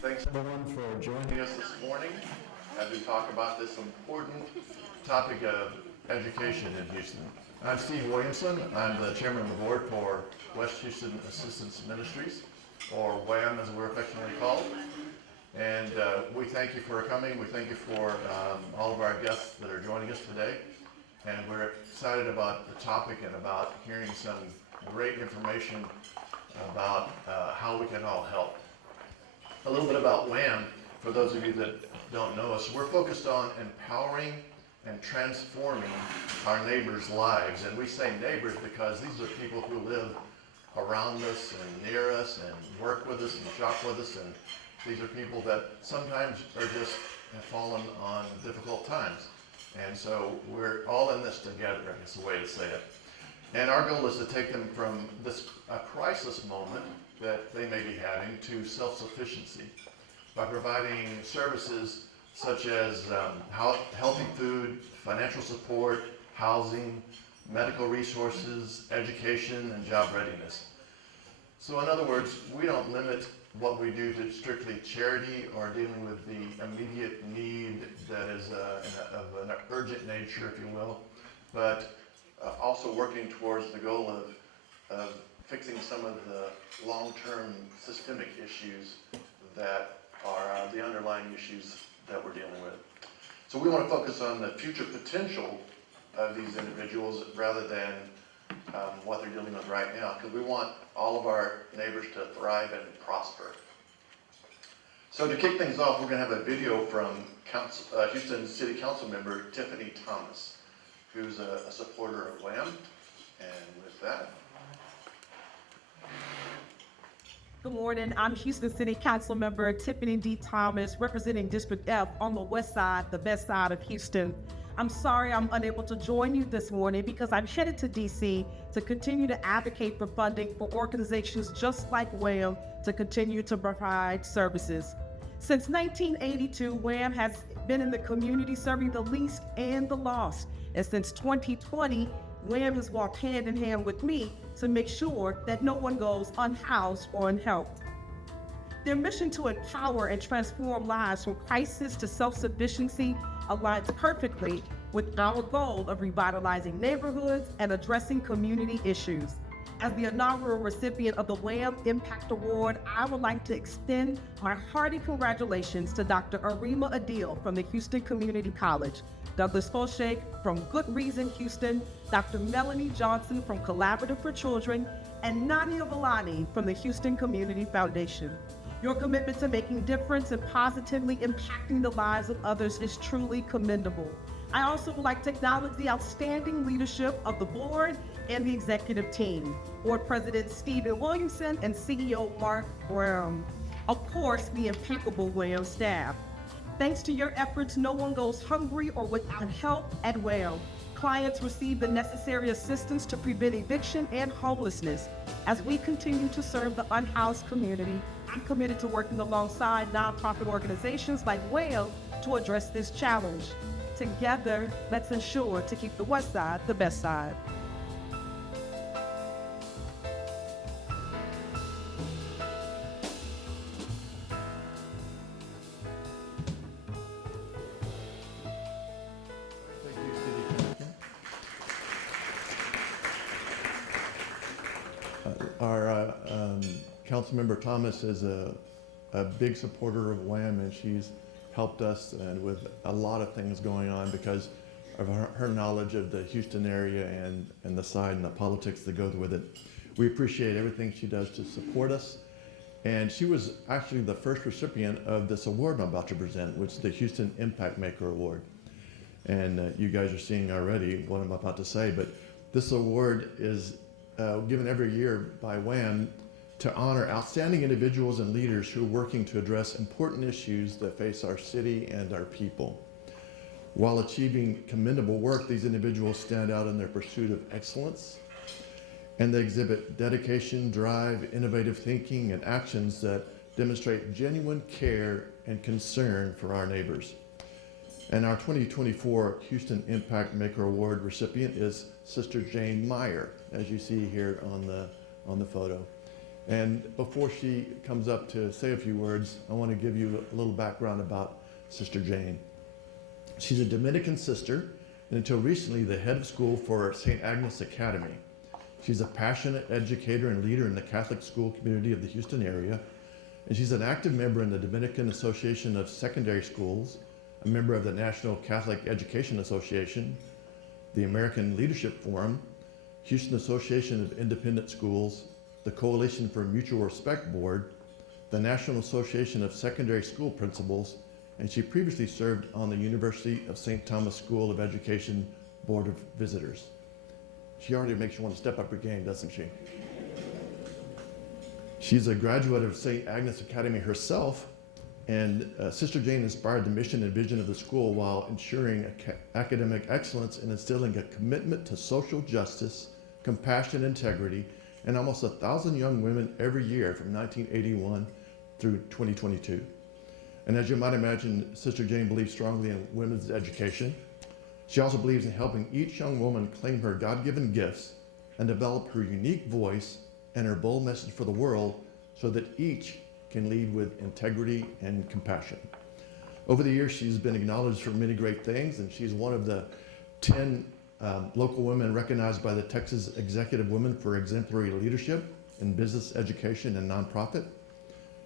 Thanks everyone for joining us this morning as we talk about this important topic of education in Houston. I'm Steve Williamson. I'm the chairman of the board for West Houston Assistance Ministries, or WHAM as we're affectionately called. And we thank you for coming. We thank you for all of our guests that are joining us today. And we're excited about the topic and about hearing some great information about how we can all help. A little bit about WHAM, for those of you that don't know us. We're focused on empowering and transforming our neighbors' lives. And we say neighbors because these are people who live around us and near us and work with us and shop with us. And these are people that sometimes are just have fallen on difficult times. And so we're all in this together, I guess the way to say it. And our goal is to take them from this crisis moment that they may be having to self-sufficiency by providing services such as healthy food, financial support, housing, medical resources, education, and job readiness. So in other words, we don't limit what we do to strictly charity or dealing with the immediate need that is of an urgent nature, if you will, but also working towards the goal of fixing some of the long-term systemic issues that are the underlying issues that we're dealing with. So we want to focus on the future potential of these individuals rather than what they're dealing with right now, because we want all of our neighbors to thrive and prosper. So to kick things off, we're going to have a video from Houston City Council member Tiffany Thomas, who's a supporter of WHAM. And with that, good morning. I'm Houston City Council member Tiffany D. Thomas, representing District F on the west side, the best side of Houston. I'm sorry I'm unable to join you this morning because I'm headed to D.C. to continue to advocate for funding for organizations just like WHAM to continue to provide services. Since 1982, WHAM has been in the community serving the least and the lost. And since 2020, WHAM has walked hand in hand with me to make sure that no one goes unhoused or unhelped. Their mission to empower and transform lives from crisis to self-sufficiency aligns perfectly with our goal of revitalizing neighborhoods and addressing community issues. As the inaugural recipient of the WHAM Impact Award, I would like to extend my hearty congratulations to Dr. Rima Adil from the Houston Community College, Douglas Foshee from Good Reason Houston, Dr. Melanie Johnson from Collaborative for Children, and Nadia Villani from the Houston Community Foundation. Your commitment to making a difference and positively impacting the lives of others is truly commendable. I also would like to acknowledge the outstanding leadership of the board and the executive team, Board President Stevan Williamson and CEO Mark Brown. Of course, the impeccable WHAM staff. Thanks to your efforts, no one goes hungry or without help at WHAM. Clients receive the necessary assistance to prevent eviction and homelessness. As we continue to serve the unhoused community, I'm committed to working alongside nonprofit organizations like WHAM to address this challenge. Together, let's ensure to keep the West Side the best side. Our Councilmember Thomas is a big supporter of WHAM, and she's helped us with a lot of things going on because of her knowledge of the Houston area and the side and the politics that goes with it. We appreciate everything she does to support us. And she was actually the first recipient of this award I'm about to present, which is the Houston Impact Maker Award. And you guys are seeing already what I'm about to say, but this award is given every year by WHAM to honor outstanding individuals and leaders who are working to address important issues that face our city and our people. While achieving commendable work, these individuals stand out in their pursuit of excellence, and they exhibit dedication, drive, innovative thinking, and actions that demonstrate genuine care and concern for our neighbors. And our 2024 Houston Impact Maker Award recipient is Sister Jane Meyer, as you see here on the photo. And before she comes up to say a few words, I want to give you a little background about Sister Jane. She's a Dominican sister, and until recently, the head of school for St. Agnes Academy. She's a passionate educator and leader in the Catholic school community of the Houston area, and she's an active member in the Dominican Association of Secondary Schools, a member of the National Catholic Education Association, the American Leadership Forum, Houston Association of Independent Schools, the Coalition for Mutual Respect Board, the National Association of Secondary School Principals, and she previously served on the University of St. Thomas School of Education Board of Visitors. She already makes you want to step up her game, doesn't she? She's a graduate of St. Agnes Academy herself, and Sister Jane inspired the mission and vision of the school while ensuring academic excellence and instilling a commitment to social justice, compassion, integrity, and almost 1,000 young women every year from 1981 through 2022. And as you might imagine, Sister Jane believes strongly in women's education. She also believes in helping each young woman claim her God-given gifts and develop her unique voice and her bold message for the world so that each can lead with integrity and compassion. Over the years, she's been acknowledged for many great things, and she's one of the 10 local women recognized by the Texas Executive Women for exemplary leadership in business, education, and nonprofit.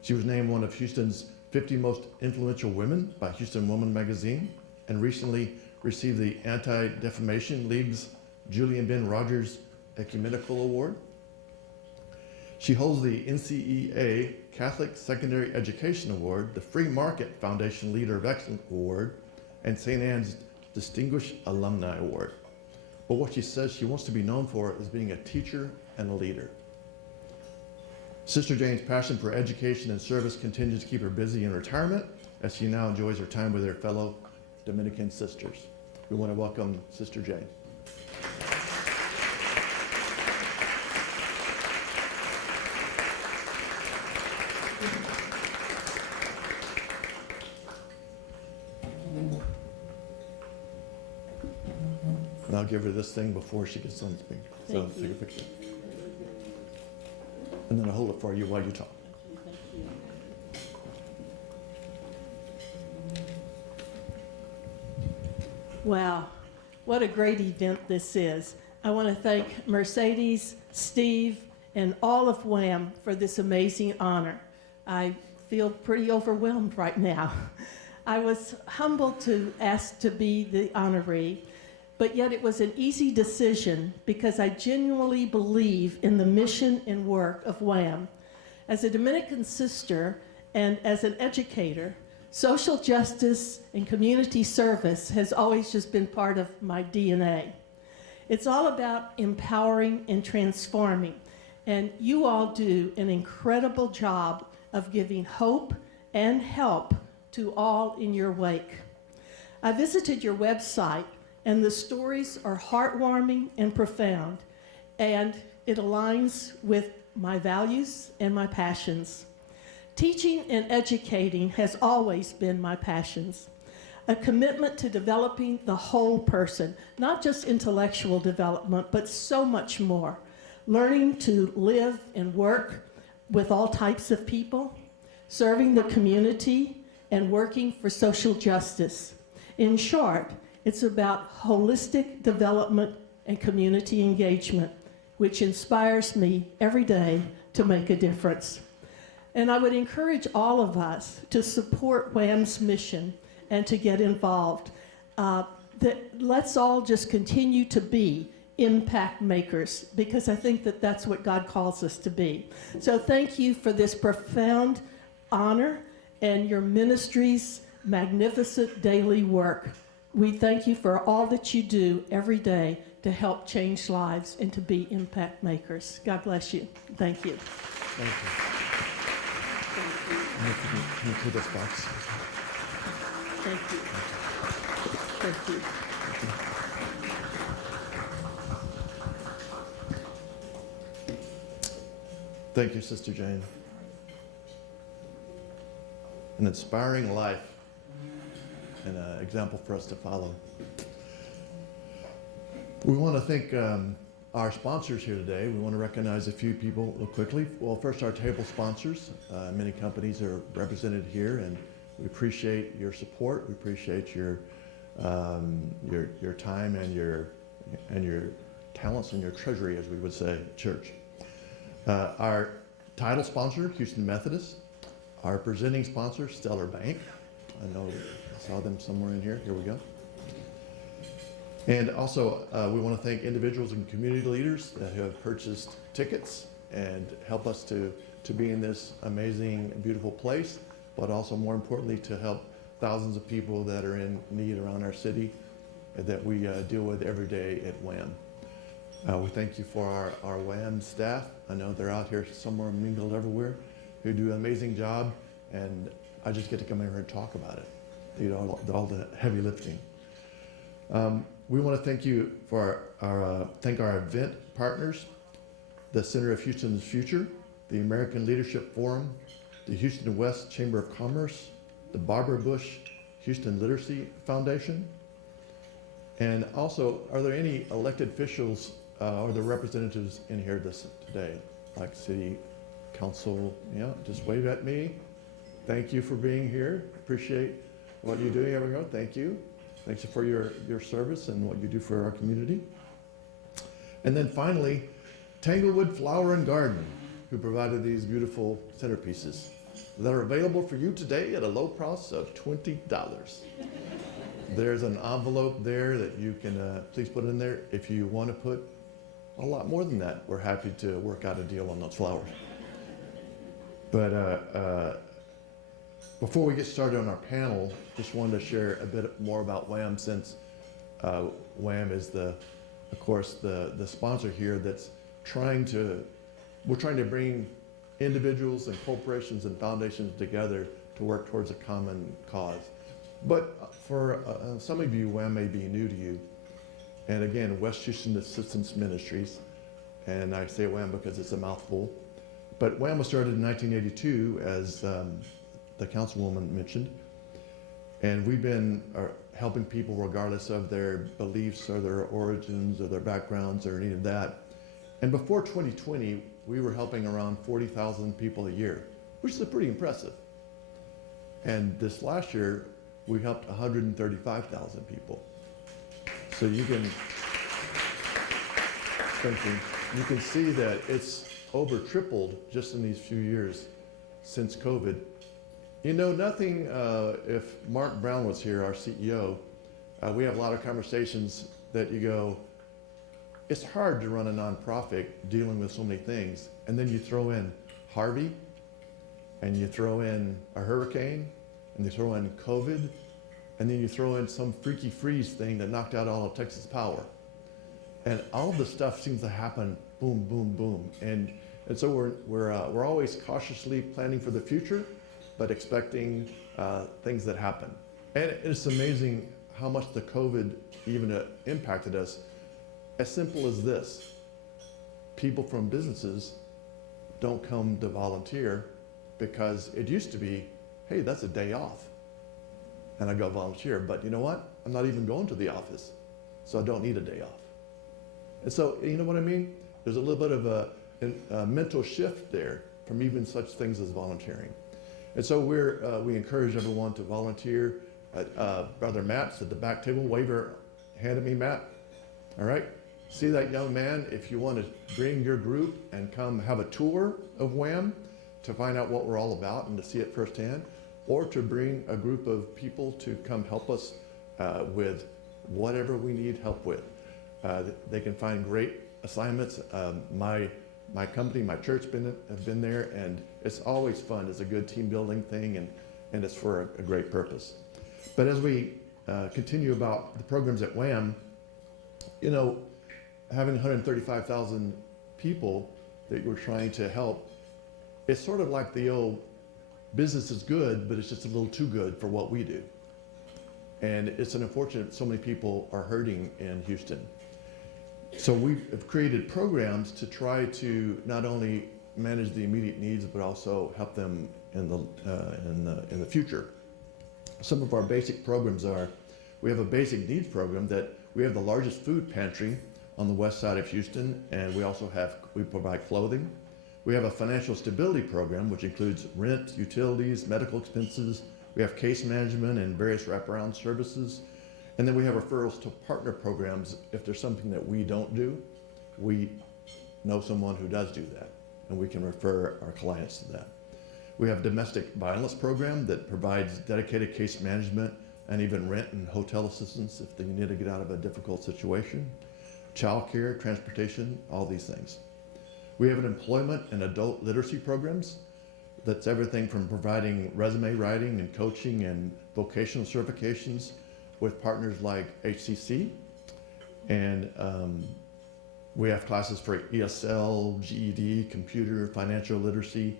She was named one of Houston's 50 most influential women by Houston Woman magazine, and recently received the Anti-Defamation League's Julian Ben Rogers Ecumenical Award. She holds the NCEA Catholic Secondary Education Award, the Free Market Foundation Leader of Excellence Award, and St. Anne's Distinguished Alumni Award. But what she says she wants to be known for is being a teacher and a leader. Sister Jane's passion for education and service continues to keep her busy in retirement as she now enjoys her time with her fellow Dominican sisters. We want to welcome Sister Jane. And I'll give her this thing before she gets on the speaker. So take a picture. And then I'll hold it for you while you talk. Wow, what a great event this is. I want to thank Mercedes, Steve, and all of WHAM for this amazing honor. I feel pretty overwhelmed right now. I was humbled to ask to be the honoree, but yet it was an easy decision because I genuinely believe in the mission and work of WHAM. As a Dominican sister and as an educator, social justice and community service has always just been part of my DNA. It's all about empowering and transforming, and you all do an incredible job of giving hope and help to all in your wake. I visited your website, and the stories are heartwarming and profound, and it aligns with my values and my passions. Teaching and educating has always been my passions. A commitment to developing the whole person, not just intellectual development, but so much more. Learning to live and work with all types of people, serving the community, and working for social justice. In short, it's about holistic development and community engagement, which inspires me every day to make a difference. And I would encourage all of us to support WHAM's mission and to get involved. Let's all just continue to be impact makers, because I think that that's what God calls us to be. So thank you for this profound honor and your ministry's magnificent daily work. We thank you for all that you do every day to help change lives and to be impact makers. God bless you. Thank you. Thank you. Can you put this box? Thank you. Thank you. Thank you, Sister Jane. An inspiring life and an example for us to follow. We want to thank our sponsors here today. We want to recognize a few people real quickly. Well, first, our table sponsors. Many companies are represented here, and we appreciate your support. We appreciate your time and your talents and your treasury, as we would say, at church. Our title sponsor, Houston Methodist. Our presenting sponsor, Stellar Bank. I know I saw them somewhere in here. Here we go. And also, we want to thank individuals and community leaders that have purchased tickets and help us to be in this amazing, beautiful place, but also more importantly, to help thousands of people that are in need around our city that we deal with every day at WHAM. We thank you for our WHAM staff. I know they're out here somewhere mingled everywhere, who do an amazing job, and I just get to come in here and talk about it. They do all the heavy lifting. We want to thank you for thank our event partners, the Center of Houston's Future, the American Leadership Forum, the Houston West Chamber of Commerce, the Barbara Bush Houston Literacy Foundation. And also, are there any elected officials or the representatives in here today, like City Council? Yeah, just wave at me. Thank you for being here. Appreciate what you're doing. Here we go. Thank you. Thanks for your service and what you do for our community. And then finally, Tanglewood Flower and Garden, who provided these beautiful centerpieces that are available for you today at a low price of $20. There's an envelope there that you can please put in there. If you want to put a lot more than that, we're happy to work out a deal on those flowers. But before we get started on our panel, just wanted to share a bit more about WHAM, since WHAM is of course, the sponsor here that's we're trying to bring individuals and corporations and foundations together to work towards a common cause. But for some of you, WHAM may be new to you. And again, West Houston Assistance Ministries, and I say WHAM because it's a mouthful. But WHAM was started in 1982, as the councilwoman mentioned, and we've been helping people regardless of their beliefs or their origins or their backgrounds or any of that. And before 2020, we were helping around 40,000 people a year, which is pretty impressive. And this last year, we helped 135,000 people. So you can see that it's over tripled just in these few years since COVID. You know, nothing, if Mark Brown was here, our CEO, we have a lot of conversations that you go, it's hard to run a nonprofit dealing with so many things. And then you throw in Harvey, and you throw in a hurricane, and you throw in COVID, and then you throw in some freaky freeze thing that knocked out all of Texas power. And all of the stuff seems to happen boom, boom, boom. And so we're always cautiously planning for the future, but expecting things that happen. And it's amazing how much the COVID even impacted us. As simple as this: people from businesses don't come to volunteer because it used to be, hey, that's a day off, and I go volunteer. But you know what? I'm not even going to the office, so I don't need a day off. And so, you know what I mean? There's a little bit of a mental shift there from even such things as volunteering. And so we encourage everyone to volunteer. Brother Matt's at the back table. Wave your hand at me, Matt. All right. See that young man? If you want to bring your group and come have a tour of WHAM to find out what we're all about and to see it firsthand, or to bring a group of people to come help us with whatever we need help with. They can find great assignments. My company, my church have been there, and it's always fun. It's a good team building thing, and it's for a great purpose. But as we continue about the programs at WHAM, you know, having 135,000 people that you're trying to help, it's sort of like the old business is good, but it's just a little too good for what we do. And it's unfortunate so many people are hurting in Houston. So we have created programs to try to not only manage the immediate needs, but also help them in the future. Some of our basic programs are, we have a basic needs program that we have the largest food pantry on the west side of Houston, and we provide clothing. We have a financial stability program, which includes rent, utilities, medical expenses. We have case management and various wraparound services. And then we have referrals to partner programs. If there's something that we don't do, we know someone who does do that, and we can refer our clients to that. We have domestic violence program that provides dedicated case management and even rent and hotel assistance if they need to get out of a difficult situation. Childcare, transportation, all these things. We have an employment and adult literacy programs. That's everything from providing resume writing and coaching and vocational certifications with partners like HCC. And we have classes for ESL, GED, computer, financial literacy,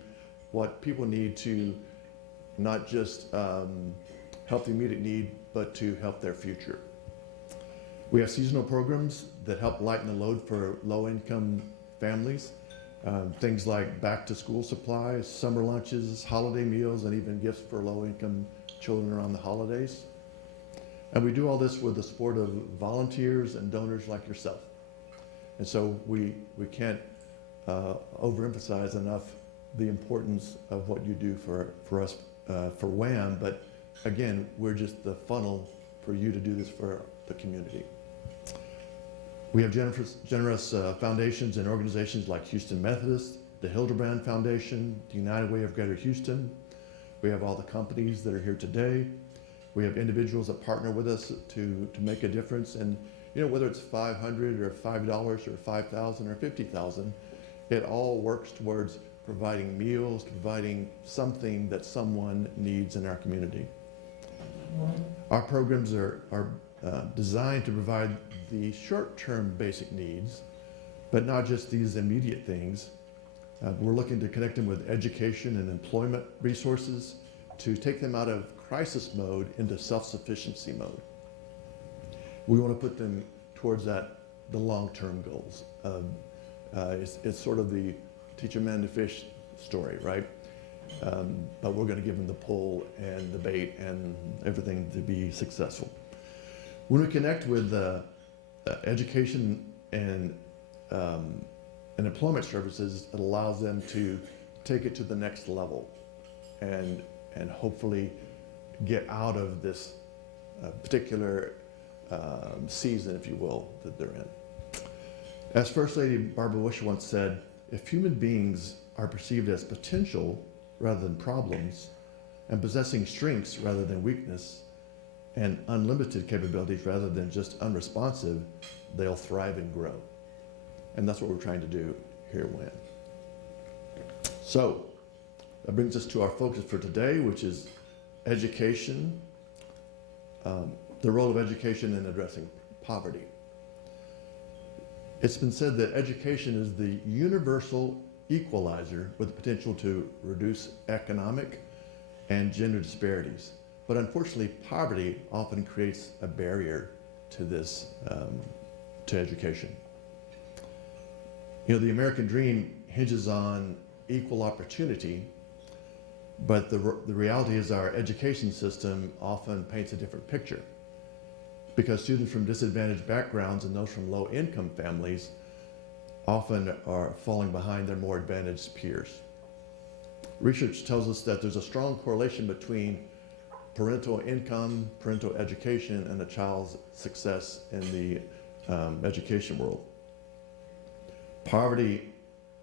what people need to not just help the immediate need, but to help their future. We have seasonal programs that help lighten the load for low-income families. Things like back-to-school supplies, summer lunches, holiday meals, and even gifts for low-income children around the holidays. And we do all this with the support of volunteers and donors like yourself. And so we can't overemphasize enough the importance of what you do for us, for WHAM, but again, we're just the funnel for you to do this for the community. We have generous foundations and organizations like Houston Methodist, the Hildebrand Foundation, the United Way of Greater Houston. We have all the companies that are here today. We have individuals that partner with us to make a difference. And you know, whether it's $500 or $5 or $5,000 or $50,000, it all works towards providing meals, providing something that someone needs in our community. Our programs are designed to provide the short-term basic needs, but not just these immediate things. We're looking to connect them with education and employment resources to take them out of crisis mode into self-sufficiency mode. We want to put them towards the long-term goals. It's sort of the teach a man to fish story, right? But we're going to give them the pull and the bait and everything to be successful. When we connect with education and employment services, it allows them to take it to the next level and hopefully get out of this particular season, if you will, that they're in. As First Lady Barbara Bush once said, if human beings are perceived as potential rather than problems, and possessing strengths rather than weakness, and unlimited capabilities rather than just unresponsive, they'll thrive and grow. And that's what we're trying to do here at WHAM. So that brings us to our focus for today, which is education, the role of education in addressing poverty. It's been said that education is the universal equalizer with the potential to reduce economic and gender disparities. But unfortunately, poverty often creates a barrier to this, to education. You know, the American dream hinges on equal opportunity, but the reality is our education system often paints a different picture, because students from disadvantaged backgrounds and those from low-income families often are falling behind their more advantaged peers. Research tells us that there's a strong correlation between parental income, parental education, and a child's success in the education world. Poverty,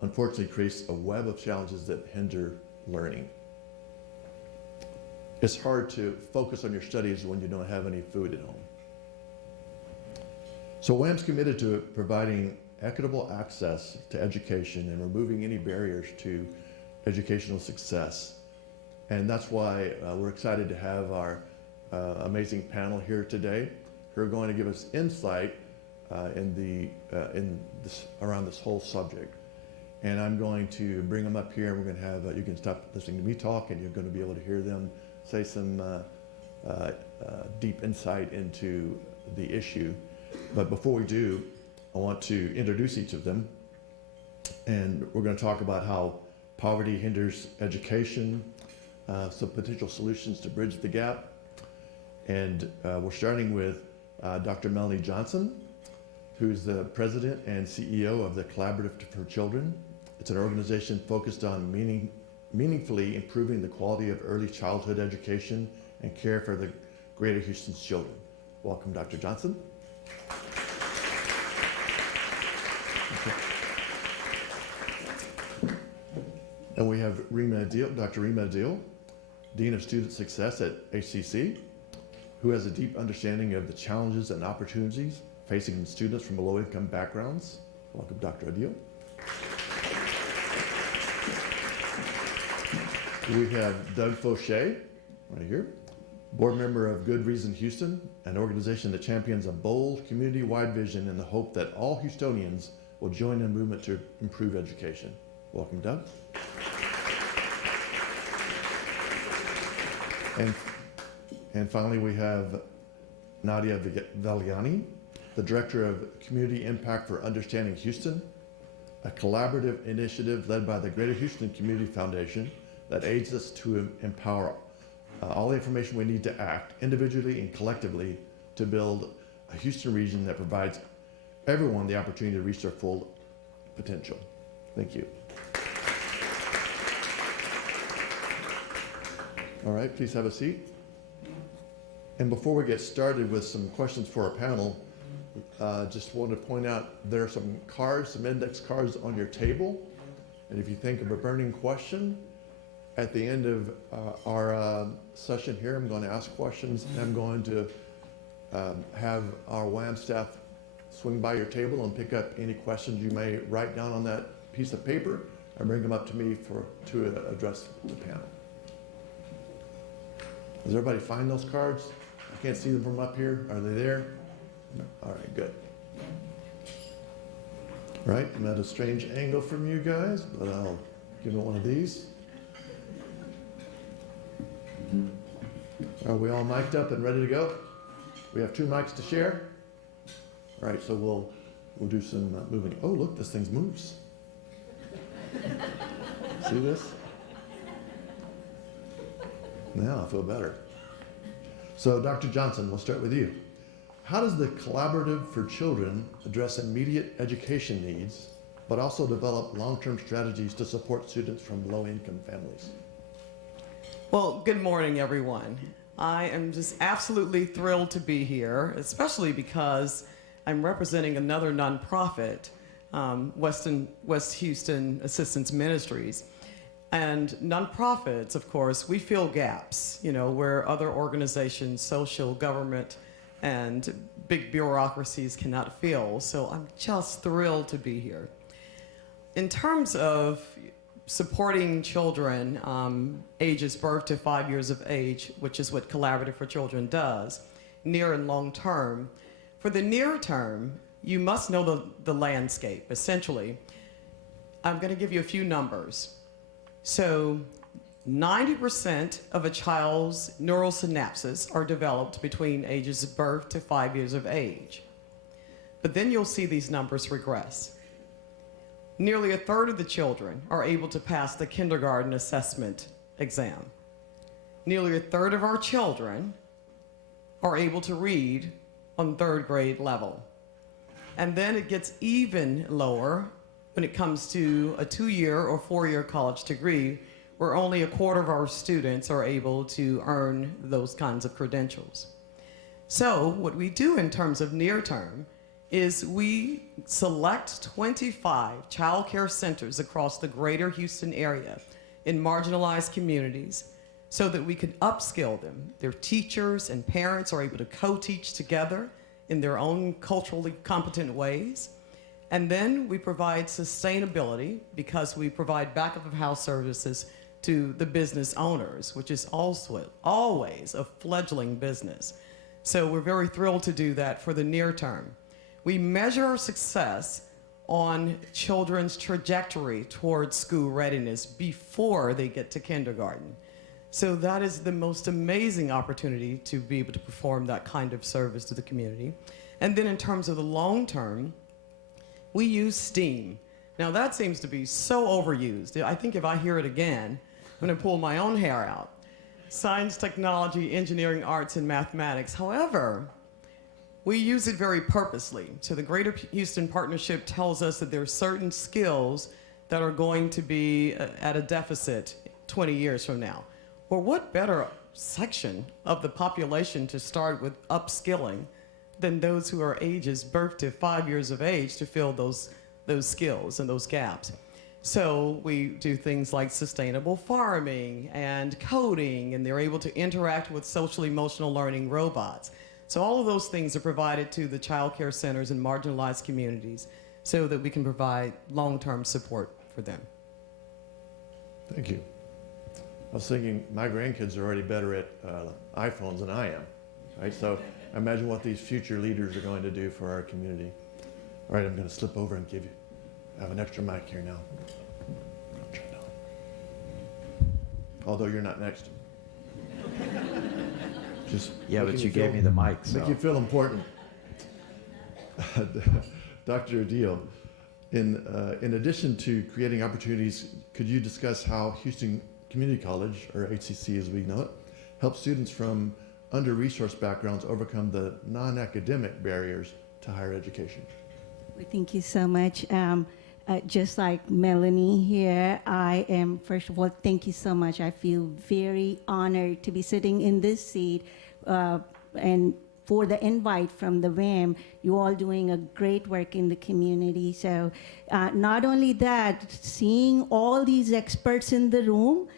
unfortunately, creates a web of challenges that hinder learning. It's hard to focus on your studies when you don't have any food at home. So WHAM's committed to providing equitable access to education and removing any barriers to educational success. And that's why we're excited to have our amazing panel here today, who are going to give us insight around this whole subject. And I'm going to bring them up here, and we're going to have, you can stop listening to me talk, and you're going to be able to hear them say some deep insight into the issue. But before we do, I want to introduce each of them. And we're going to talk about how poverty hinders education, some potential solutions to bridge the gap. And we're starting with Dr. Melanie Johnson. who's the president and CEO of the Collaborative for Children. It's an organization focused on meaningfully improving the quality of early childhood education and care for the Greater Houston's children. Welcome, Dr. Johnson. Okay. And we have Rima Adil, Dr. Rima Adil, Dean of Student Success at HCC, who has a deep understanding of the challenges and opportunities facing students from low-income backgrounds. Welcome, Dr. Adil. We have Doug Foshee, right here, board member of Good Reason Houston, an organization that champions a bold, community-wide vision in the hope that all Houstonians will join the movement to improve education. Welcome, Doug. And finally, we have Nadia Valiani, the Director of Community Impact for Understanding Houston, a collaborative initiative led by the Greater Houston Community Foundation that aids us to empower all the information we need to act individually and collectively to build a Houston region that provides everyone the opportunity to reach their full potential. Thank you. All right, please have a seat. And before we get started with some questions for our panel, just want to point out there are some cards, some index cards on your table. And if you think of a burning question, at the end of our session here, I'm going to ask questions, and I'm going to have our WHAM staff swing by your table and pick up any questions you may write down on that piece of paper and bring them up to me to address the panel. Does everybody find those cards? I can't see them from up here. Are they there? No. All right, good. Right, I'm at a strange angle from you guys, but I'll give it one of these. Are we all mic'd up and ready to go? We have 2 mics to share. All right, so we'll do some moving. Oh, look, this thing moves. See this? Now I feel better. So, Dr. Johnson, we'll start with you. How does the Collaborative for Children address immediate education needs, but also develop long-term strategies to support students from low-income families? Well, good morning, everyone. I am just absolutely thrilled to be here, especially because I'm representing another nonprofit, West Houston Assistance Ministries. And nonprofits, of course, we fill gaps, where other organizations, social, government, and big bureaucracies cannot fill. So I'm just thrilled to be here. In terms of supporting children ages birth to 5 years of age, which is what Collaborative for Children does, near and long term. For the near term, you must know the landscape, essentially. I'm going to give you a few numbers. So 90% of a child's neural synapses are developed between ages of birth to 5 years of age. But then you'll see these numbers regress. Nearly a third of the children are able to pass the kindergarten assessment exam. Nearly a third of our children are able to read on 3rd grade level. And then it gets even lower when it comes to a 2-year or 4-year college degree, where only a quarter of our students are able to earn those kinds of credentials. So what we do in terms of near term is we select 25 child care centers across the greater Houston area in marginalized communities so that we can upskill them. Their teachers and parents are able to co-teach together in their own culturally competent ways. And then we provide sustainability because we provide back of house services to the business owners, which is also always a fledgling business. So we're very thrilled to do that for the near term. We measure our success on children's trajectory towards school readiness before they get to kindergarten. So that is the most amazing opportunity to be able to perform that kind of service to the community. And then in terms of the long term, we use STEAM. Now that seems to be so overused. I think if I hear it again, I'm gonna pull my own hair out. Science, technology, engineering, arts, and mathematics. However, we use it very purposely. So the Greater Houston Partnership tells us that there are certain skills that are going to be at a deficit 20 years from now. Well, what better section of the population to start with upskilling than those who are ages birth to 5 years of age to fill those skills and those gaps. So we do things like sustainable farming and coding, and they're able to interact with social emotional learning robots. So all of those things are provided to the child care centers in marginalized communities so that we can provide long-term support for them. Thank you. I was thinking my grandkids are already better at iPhones than I am, right? So imagine what these future leaders are going to do for our community. All right, I'm going to slip over and I have an extra mic here now. Although you're not next. Just yeah, but you gave me the mic, so. Make you feel important. Dr. Adil, in addition to creating opportunities, could you discuss how Houston Community College, or HCC as we know it, helps students from under-resourced backgrounds overcome the non-academic barriers to higher education? Well, thank you so much. Just like Melanie here, I am, first of all, thank you so much. I feel very honored to be sitting in this seat and for the invite from the WHAM. You all doing a great work in the community. So not only that, seeing all these experts in the room,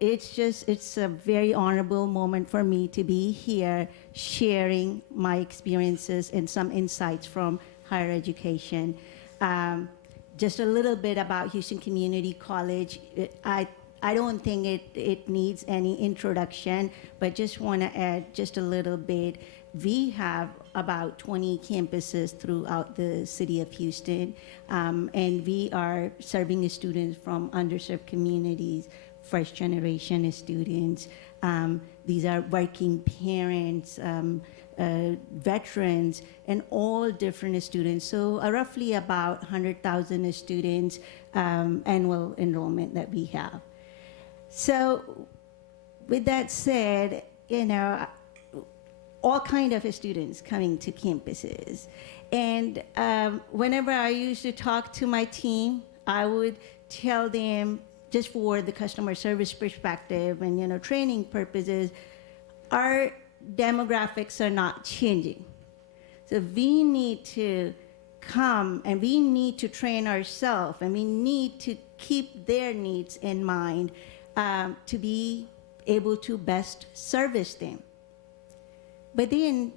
it's a very honorable moment for me to be here sharing my experiences and some insights from higher education. Just a little bit about Houston Community College. I don't think it needs any introduction, but just want to add just a little bit. We have about 20 campuses throughout the city of Houston, and we are serving students from underserved communities, first generation students. These are working parents, veterans, and all different students. So roughly about 100,000 students annual enrollment that we have. So with that said, all kind of students coming to campuses. And whenever I used to talk to my team, I would tell them, just for the customer service perspective and training purposes, our demographics are not changing. So we need to come and we need to train ourselves, and we need to keep their needs in mind to be able to best service them. But then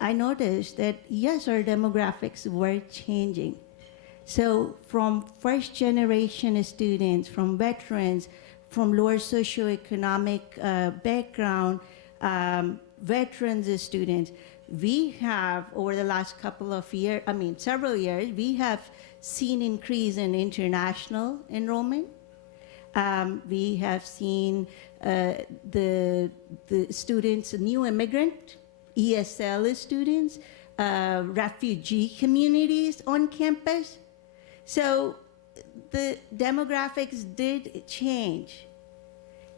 I noticed that yes, our demographics were changing. So from first generation students, from veterans, from lower socioeconomic background, veterans students, we have over the last couple of years, several years, we have seen increase in international enrollment. We have seen the students, new immigrant, ESL students, refugee communities on campus. So the demographics did change,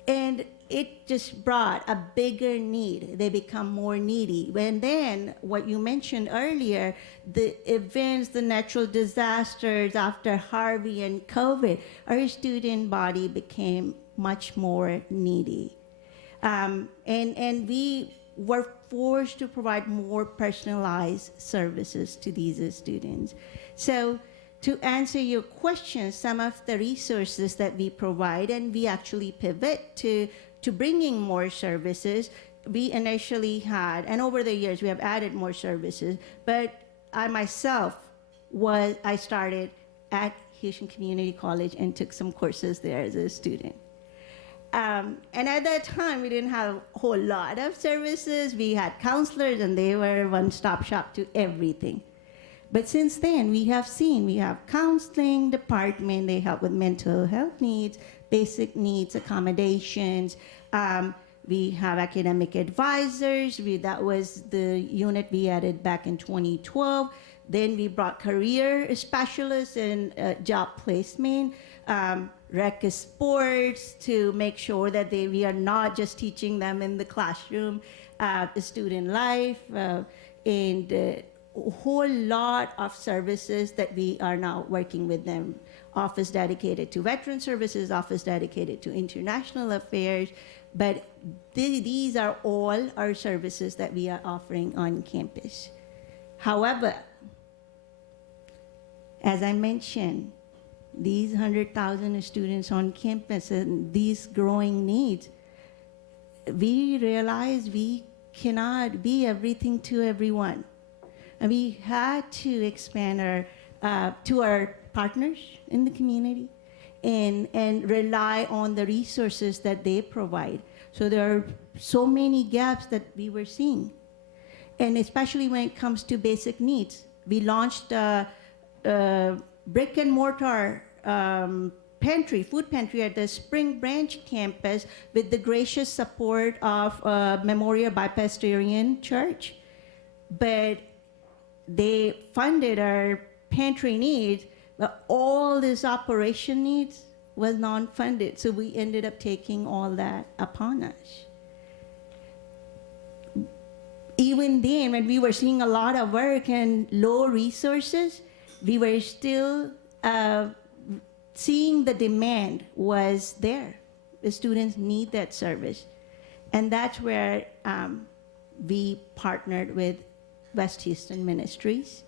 and it just brought a bigger need. They become more needy. And then what you mentioned earlier, the events, the natural disasters after Harvey and COVID, our student body became much more needy. And we were forced to provide more personalized services to these students. So to answer your question, some of the resources that we provide, and we actually pivot to bringing more services. We initially had, and over the years we have added more services, but I myself I started at Houston Community College and took some courses there as a student. And at that time, we didn't have a whole lot of services. We had counselors, and they were one-stop shop to everything. But since then, we have counseling department. They help with mental health needs, basic needs, accommodations. We have academic advisors. That was the unit we added back in 2012. Then we brought career specialists and job placement. rec sports to make sure that we are not just teaching them in the classroom, student life, and a whole lot of services that we are now working with them. Office dedicated to veteran services, office dedicated to international affairs, but these are all our services that we are offering on campus. However, as I mentioned, these 100,000 students on campus and these growing needs, we realize we cannot be everything to everyone. And we had to expand to our partners in the community and rely on the resources that they provide. So there are so many gaps that we were seeing. And especially when it comes to basic needs. We launched a brick and mortar pantry, food pantry at the Spring Branch campus with the gracious support of Memorial Presbyterian Church. But they funded our pantry needs, but all this operation needs was non-funded. So we ended up taking all that upon us. Even then, when we were seeing a lot of work and low resources, we were still seeing the demand was there. The students need that service. And that's where we partnered with West Houston Ministries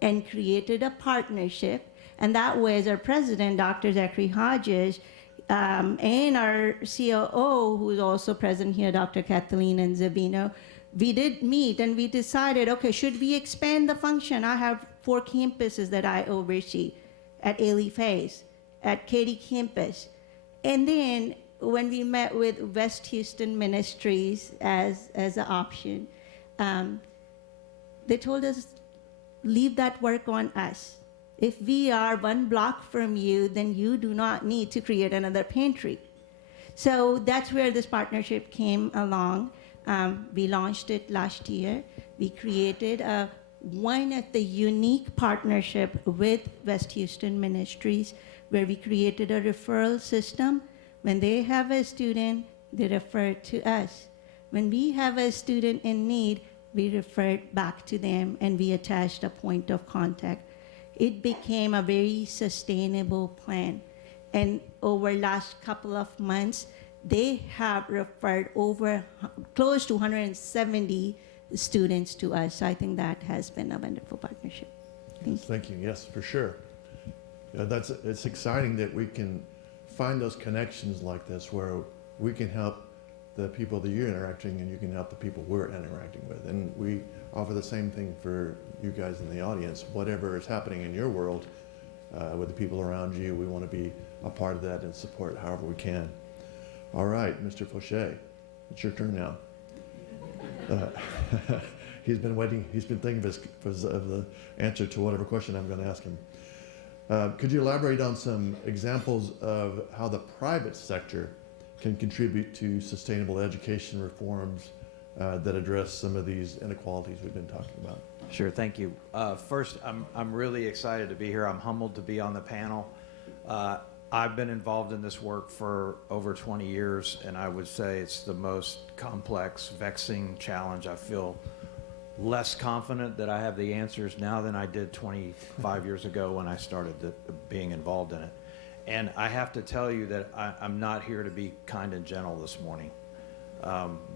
and created a partnership. And that was our president, Dr. Zachary Hodges, and our COO, who's also present here, Dr. Kathleen and Zabino. We did meet and we decided, okay, should we expand the function? I have 4 campuses that I oversee at Ailey Face, at Katy campus. And then when we met with West Houston Ministries as an option, they told us, leave that work on us. If we are 1 block from you, then you do not need to create another pantry. So that's where this partnership came along. We launched it last year. We created one of the unique partnership with West Houston Ministries, where we created a referral system. When they have a student, they refer to us. When we have a student in need, we refer back to them, and we attached a point of contact. It became a very sustainable plan. And over last couple of months, they have referred over close to 170 students to us. So I think that has been a wonderful partnership. Thank you. Yes, for sure. It's exciting that we can find those connections like this where we can help the people that you're interacting and you can help the people we're interacting with. And we offer the same thing for you guys in the audience. Whatever is happening in your world with the people around you, we want to be a part of that and support however we can. All right, Mr. Foshee, it's your turn now. He's been waiting, he's been thinking of the answer to whatever question I'm going to ask him. Could you elaborate on some examples of how the private sector can contribute to sustainable education reforms that address some of these inequalities we've been talking about? Sure, thank you. First, I'm really excited to be here. I'm humbled to be on the panel. I've been involved in this work for over 20 years, and I would say it's the most complex, vexing challenge. I feel less confident that I have the answers now than I did 25 years ago when I started being involved in it. And I have to tell you that I'm not here to be kind and gentle this morning.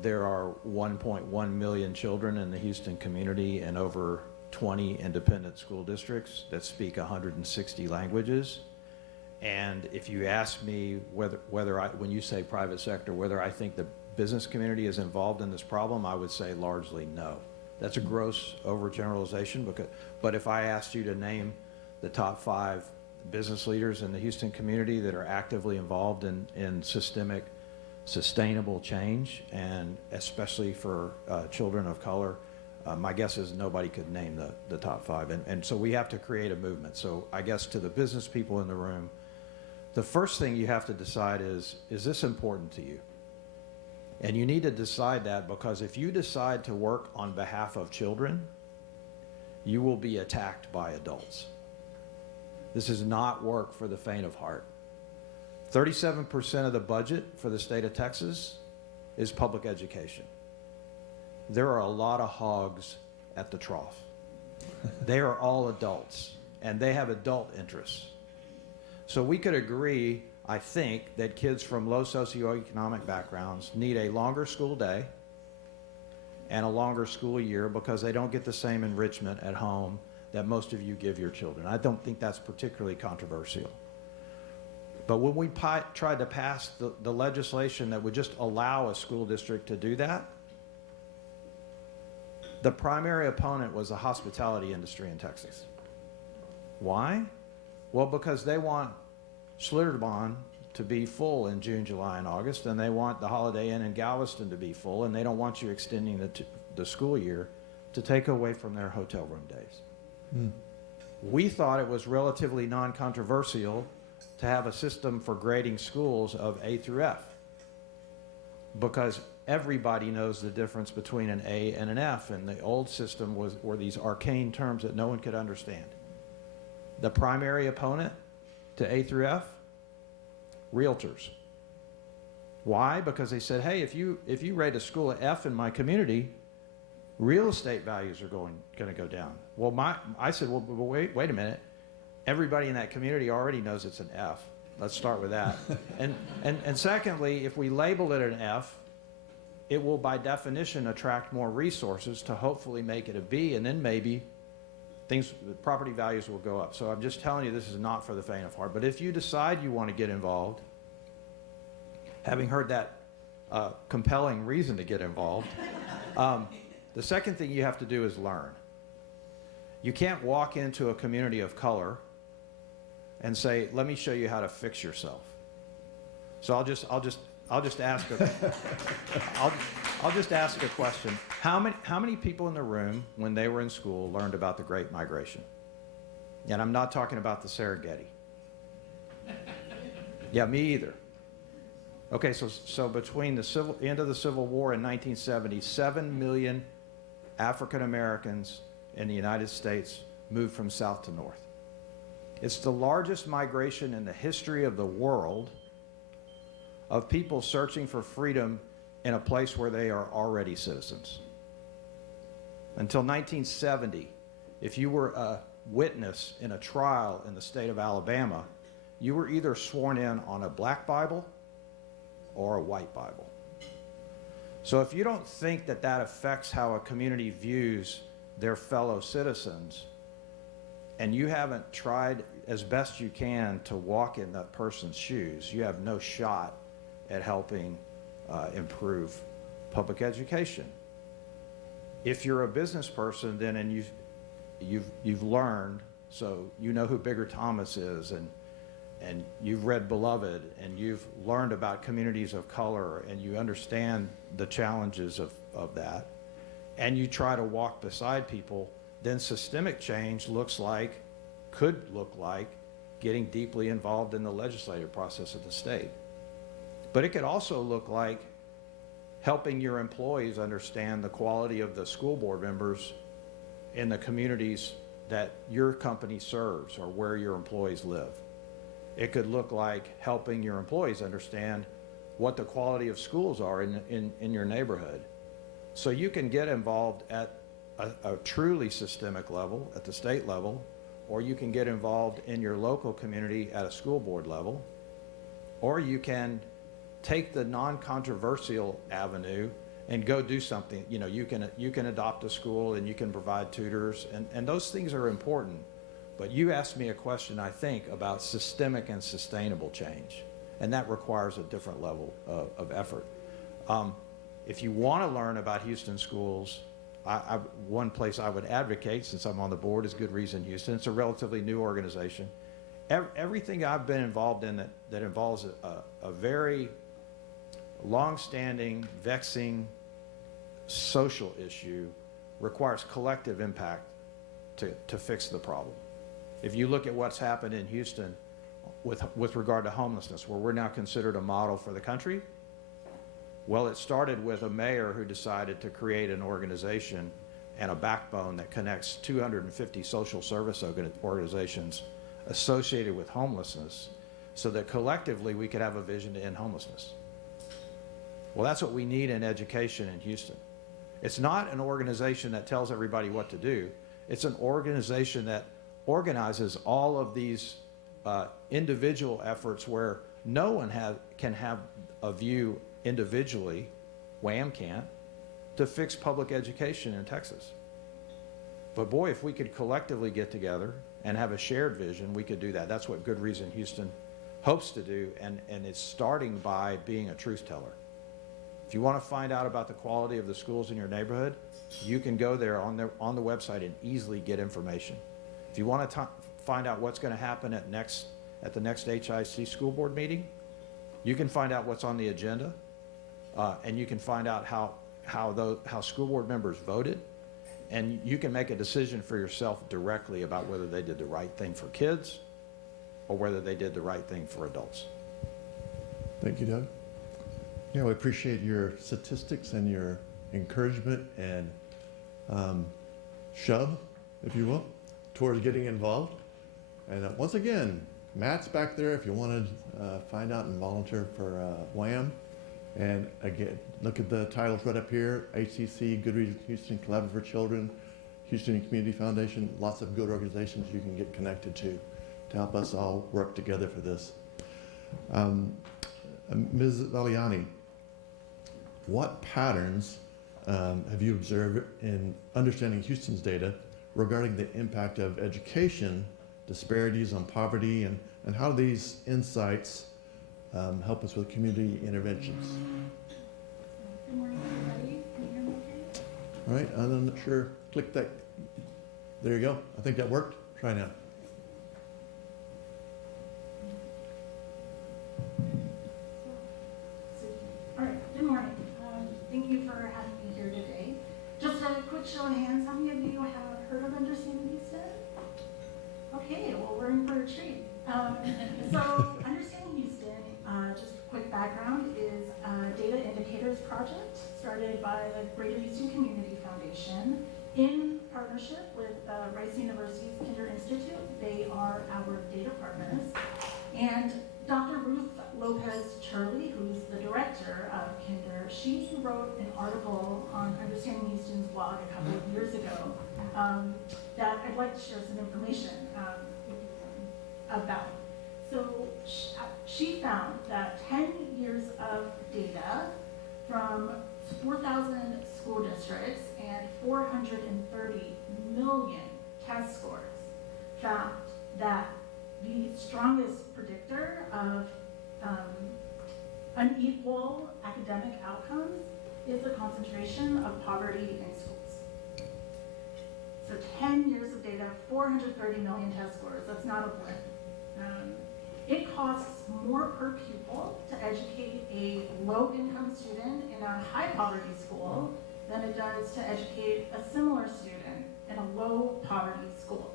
There are 1.1 million children in the Houston community and over 20 independent school districts that speak 160 languages. And if you ask me when you say private sector, whether I think the business community is involved in this problem, I would say largely no. That's a gross overgeneralization, but if I asked you to name the top 5 business leaders in the Houston community that are actively involved in systemic, sustainable change, and especially for children of color, my guess is nobody could name the top 5. And so we have to create a movement. So I guess to the business people in the room, the first thing you have to decide is this important to you? And you need to decide that, because if you decide to work on behalf of children, you will be attacked by adults. This is not work for the faint of heart. 37% of the budget for the state of Texas is public education. There are a lot of hogs at the trough. They are all adults, and they have adult interests. So we could agree, I think, that kids from low socioeconomic backgrounds need a longer school day and a longer school year because they don't get the same enrichment at home that most of you give your children. I don't think that's particularly controversial. But when we tried to pass the legislation that would just allow a school district to do that, the primary opponent was the hospitality industry in Texas. Why? Well, because they want Schlitterbahn to be full in June, July, and August, and they want the Holiday Inn in Galveston to be full, and they don't want you extending the school year to take away from their hotel room days. We thought it was relatively non-controversial to have a system for grading schools of A through F, because everybody knows the difference between an A and an F, and the old system were these arcane terms that no one could understand. The primary opponent to A through F, realtors. Why? Because they said, hey, if you rate a school at F in my community, real estate values are going to go down. Well, I said, well, wait a minute. Everybody in that community already knows it's an F. Let's start with that. And secondly, if we label it an F, it will by definition attract more resources to hopefully make it a B, and then maybe property values will go up. So I'm just telling you, this is not for the faint of heart. But if you decide you want to get involved, having heard that compelling reason to get involved, the second thing you have to do is learn. You can't walk into a community of color and say, let me show you how to fix yourself. So I'll just ask a question. How many people in the room, when they were in school, learned about the Great Migration? And I'm not talking about the Serengeti. Yeah, me either. Okay, so between the end of the Civil War in 1970, 7 million African Americans in the United States moved from south to north. It's the largest migration in the history of the world of people searching for freedom in a place where they are already citizens. Until 1970, if you were a witness in a trial in the state of Alabama, you were either sworn in on a black Bible or a white Bible. So if you don't think that that affects how a community views their fellow citizens, and you haven't tried as best you can to walk in that person's shoes, you have no shot at helping improve public education. If you're a business person, then and you've learned, so you know who Bigger Thomas is, and you've read Beloved, and you've learned about communities of color, and you understand the challenges of that, and you try to walk beside people, then systemic change could look like getting deeply involved in the legislative process of the state. But it could also look like helping your employees understand the quality of the school board members in the communities that your company serves or where your employees live. It could look like helping your employees understand what the quality of schools are in your neighborhood. So you can get involved at a truly systemic level, at the state level, or you can get involved in your local community at a school board level, or you can take the non-controversial avenue and go do something. You know, you can adopt a school and you can provide tutors, and those things are important. But you asked me a question, I think, about systemic and sustainable change, and that requires a different level of effort. If you want to learn about Houston schools, one place I would advocate, since I'm on the board, is Good Reason Houston. It's a relatively new organization. Everything I've been involved in that involves a very long-standing, vexing social issue requires collective impact to fix the problem. If you look at what's happened in Houston with regard to homelessness, where we're now considered a model for the country, well, it started with a mayor who decided to create an organization and a backbone that connects 250 social service organizations associated with homelessness, so that collectively we could have a vision to end homelessness. Well, that's what we need in education in Houston. It's not an organization that tells everybody what to do. It's an organization that organizes all of these individual efforts where no one can have a view individually, WHAM can't, to fix public education in Texas. But boy, if we could collectively get together and have a shared vision, we could do that. That's what Good Reason Houston hopes to do, and it's starting by being a truth teller. If you want to find out about the quality of the schools in your neighborhood, you can go there on the website and easily get information. If you want to find out what's going to happen at the next HIC school board meeting, you can find out what's on the agenda, and you can find out how school board members voted, and you can make a decision for yourself directly about whether they did the right thing for kids or whether they did the right thing for adults. Thank you, Doug. Yeah, we appreciate your statistics and your encouragement and shove, if you will, towards getting involved. And once again, Matt's back there if you want to find out and volunteer for WHAM. And again, look at the titles right up here: HCC, Good Reason Houston, Collaborative for Children, Houston Community Foundation. Lots of good organizations you can get connected to help us all work together for this. Ms. Valiani, what patterns have you observed in understanding Houston's data regarding the impact of education, disparities on poverty, and how these insights help us with community interventions? Good morning, everybody. Can you hear me okay? All right, I'm not sure. Click that. There you go. I think that worked. Try now. All right, good morning. Thank you for having me here today. Just a quick show of hands, how many of you have heard of Understanding Houston? Okay, well, we're in for a treat. So Understanding Houston, just a quick background, is a data indicators project started by the Greater Houston Community Foundation in partnership with Rice University's Kinder Institute. They are our data partners. And Dr. Ruth Lopez-Charlie, who's the director of Kinder, she wrote an article on Understanding Houston's blog a couple of years ago that I'd like to share some information about. So she found that 10 years of data from 4,000 school districts and 430 million test scores found that the strongest predictor of unequal academic outcomes is the concentration of poverty in schools. So 10 years of data, 430 million test scores, that's not a blip. It costs more per pupil to educate a low-income student in a high-poverty school than it does to educate a similar student in a low-poverty school.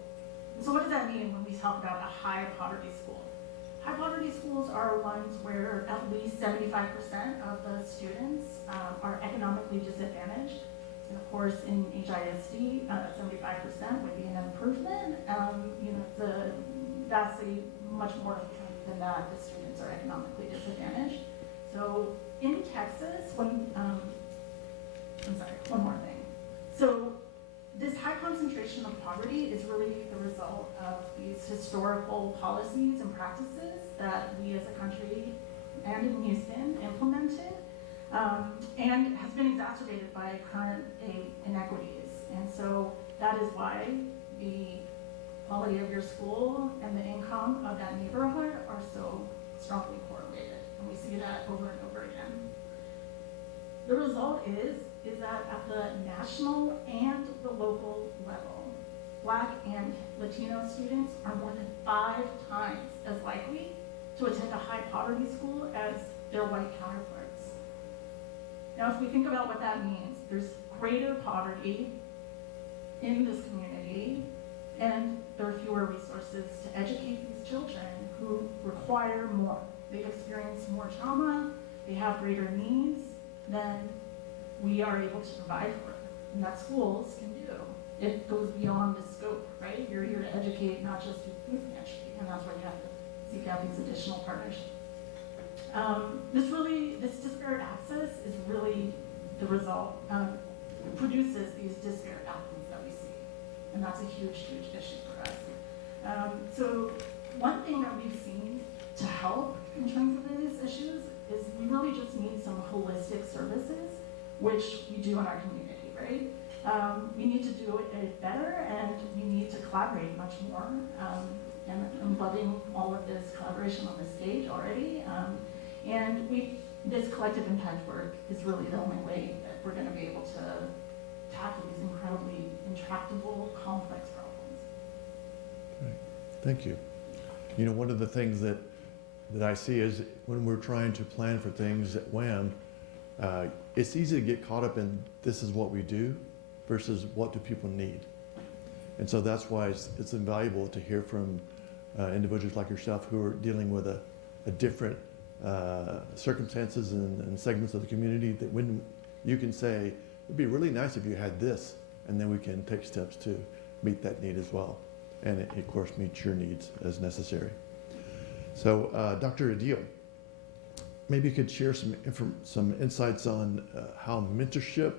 So what does that mean when we talk about a high-poverty school? High-poverty schools are ones where at least 75% of the students are economically disadvantaged. And of course, in HISD, 75% would be an improvement. The vastly much more than that, the students are economically disadvantaged. So in Texas, one more thing. So this high concentration of poverty is really the result of these historical policies and practices that we as a country and in Houston implemented, and has been exacerbated by current day inequities. And so that is why the quality of your school and the income of that neighborhood are so strongly correlated. And we see that over and over again. The result is that at the national and the local level, Black and Latino students are more than 5 times as likely to attend a high poverty school as their white counterparts. Now, if we think about what that means, there's greater poverty in this community, and there are fewer resources to educate these children who require more. They've experienced more trauma, they have greater needs than we are able to provide for them, and that schools can do. It goes beyond the scope, right? You're here to educate, not just do food pantry, and that's why you have the seek out these additional partnerships. This disparate access is really the result, produces these disparate outcomes that we see. And that's a huge, huge issue for us. So one thing that we've seen to help in terms of these issues is we really just need some holistic services, which we do in our community, right? We need to do it better, and we need to collaborate much more. And I'm loving all of this collaboration on the stage already. And this collective impact work is really the only way that we're going to be able to tackle these incredibly intractable, complex problems. Right. Thank you. You know, one of the things that I see is when we're trying to plan for things at WHAM, it's easy to get caught up in this is what we do versus what do people need. And so that's why it's invaluable to hear from individuals like yourself who are dealing with a different circumstances and segments of the community, that when you can say, it'd be really nice if you had this, and then we can take steps to meet that need as well. And it, of course, meet your needs as necessary. So Dr. Adil, maybe you could share some insights on how mentorship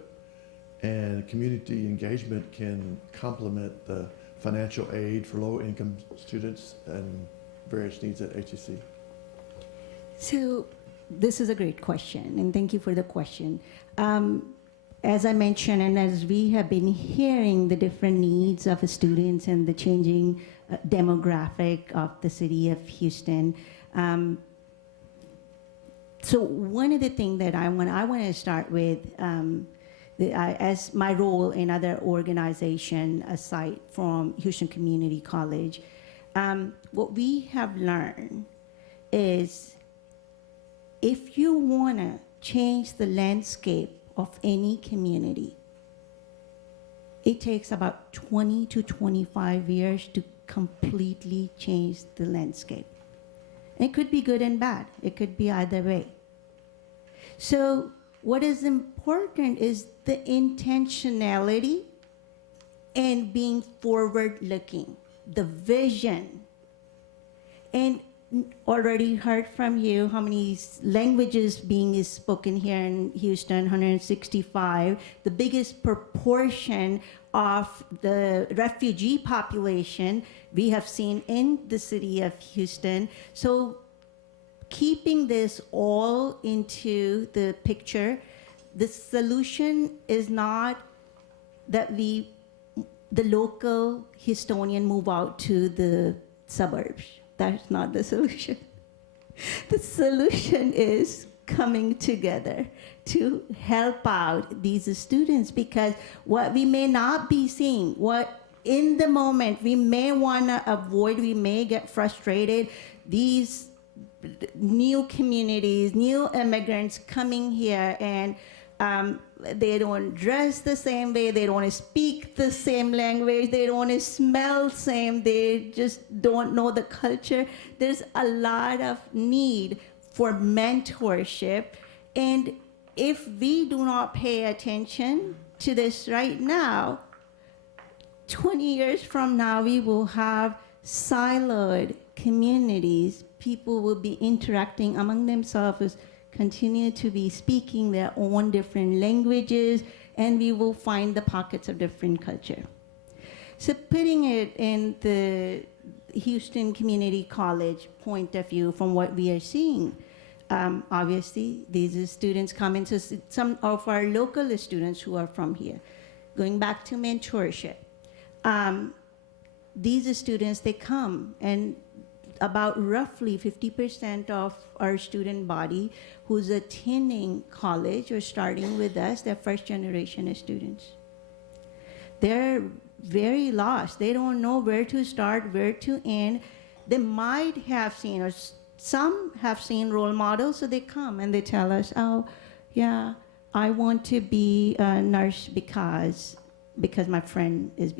and community engagement can complement the financial aid for low-income students and various needs at HCC. So this is a great question, and thank you for the question. As I mentioned, and as we have been hearing the different needs of the students and the changing demographic of the city of Houston, so one of the things that I want to start with, as my role in other organization aside from Houston Community College, what we have learned is if you want to change the landscape of any community, it takes about 20 to 25 years to completely change the landscape. It could be good and bad. It could be either way. So what is important is the intentionality and being forward-looking, the vision. And already heard from you how many languages being spoken here in Houston, 165. The biggest proportion of the refugee population we have seen in the city of Houston. So keeping this all into the picture, the solution is not that the local Houstonian move out to the suburbs. That's not the solution. The solution is coming together to help out these students, because what we may not be seeing, what in the moment we may want to avoid, we may get frustrated, these new communities, new immigrants coming here, and they don't dress the same way, they don't speak the same language, they don't smell the same, they just don't know the culture. There's a lot of need for mentorship, and if we do not pay attention to this right now, 20 years from now, we will have siloed communities. People will be interacting among themselves, continue to be speaking their own different languages, and we will find the pockets of different culture. So putting it in the Houston Community College point of view from what we are seeing, obviously these students come into some of our local students who are from here. Going back to mentorship, these students, they come, and about roughly 50% of our student body who's attending college or starting with us, they're first generation students. They're very lost. They don't know where to start, where to end. They might have seen, or some have seen role models, so they come and they tell us, oh, yeah, I want to be a nurse because my friend is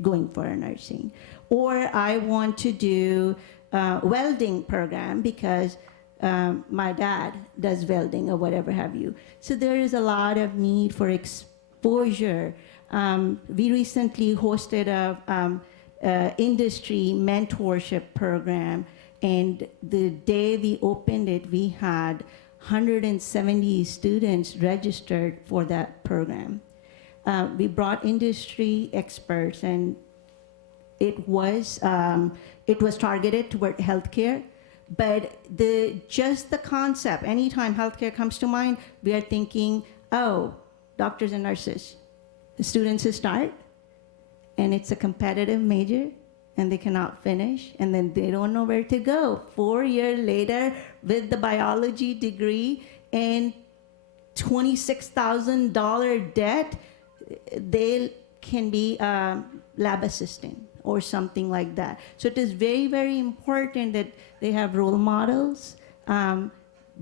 going for a nursing. Or I want to do a welding program because my dad does welding or whatever have you. So there is a lot of need for exposure. We recently hosted a industry mentorship program, And the day we opened it, we had 170 students registered for that program. We brought industry experts, and it was targeted toward healthcare. But just the concept, anytime healthcare comes to mind, we are thinking, oh, doctors and nurses. The students start, and it's a competitive major, and they cannot finish, and then they don't know where to go. 4 years later, with the biology degree and $26,000 debt, they can be a lab assistant or something like that. So it is very, very important that they have role models,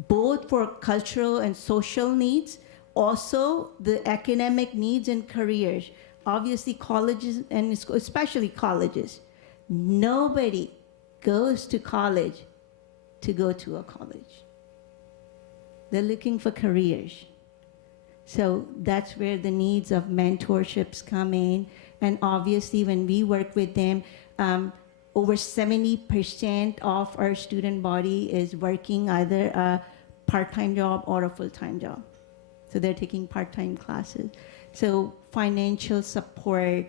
both for cultural and social needs, also the academic needs and careers. Obviously, colleges, and especially colleges, nobody goes to college to go to a college. They're looking for careers. So that's where the needs of mentorships come in. And obviously, when we work with them, over 70% of our student body is working either a part-time job or a full-time job. So they're taking part-time classes. So financial support,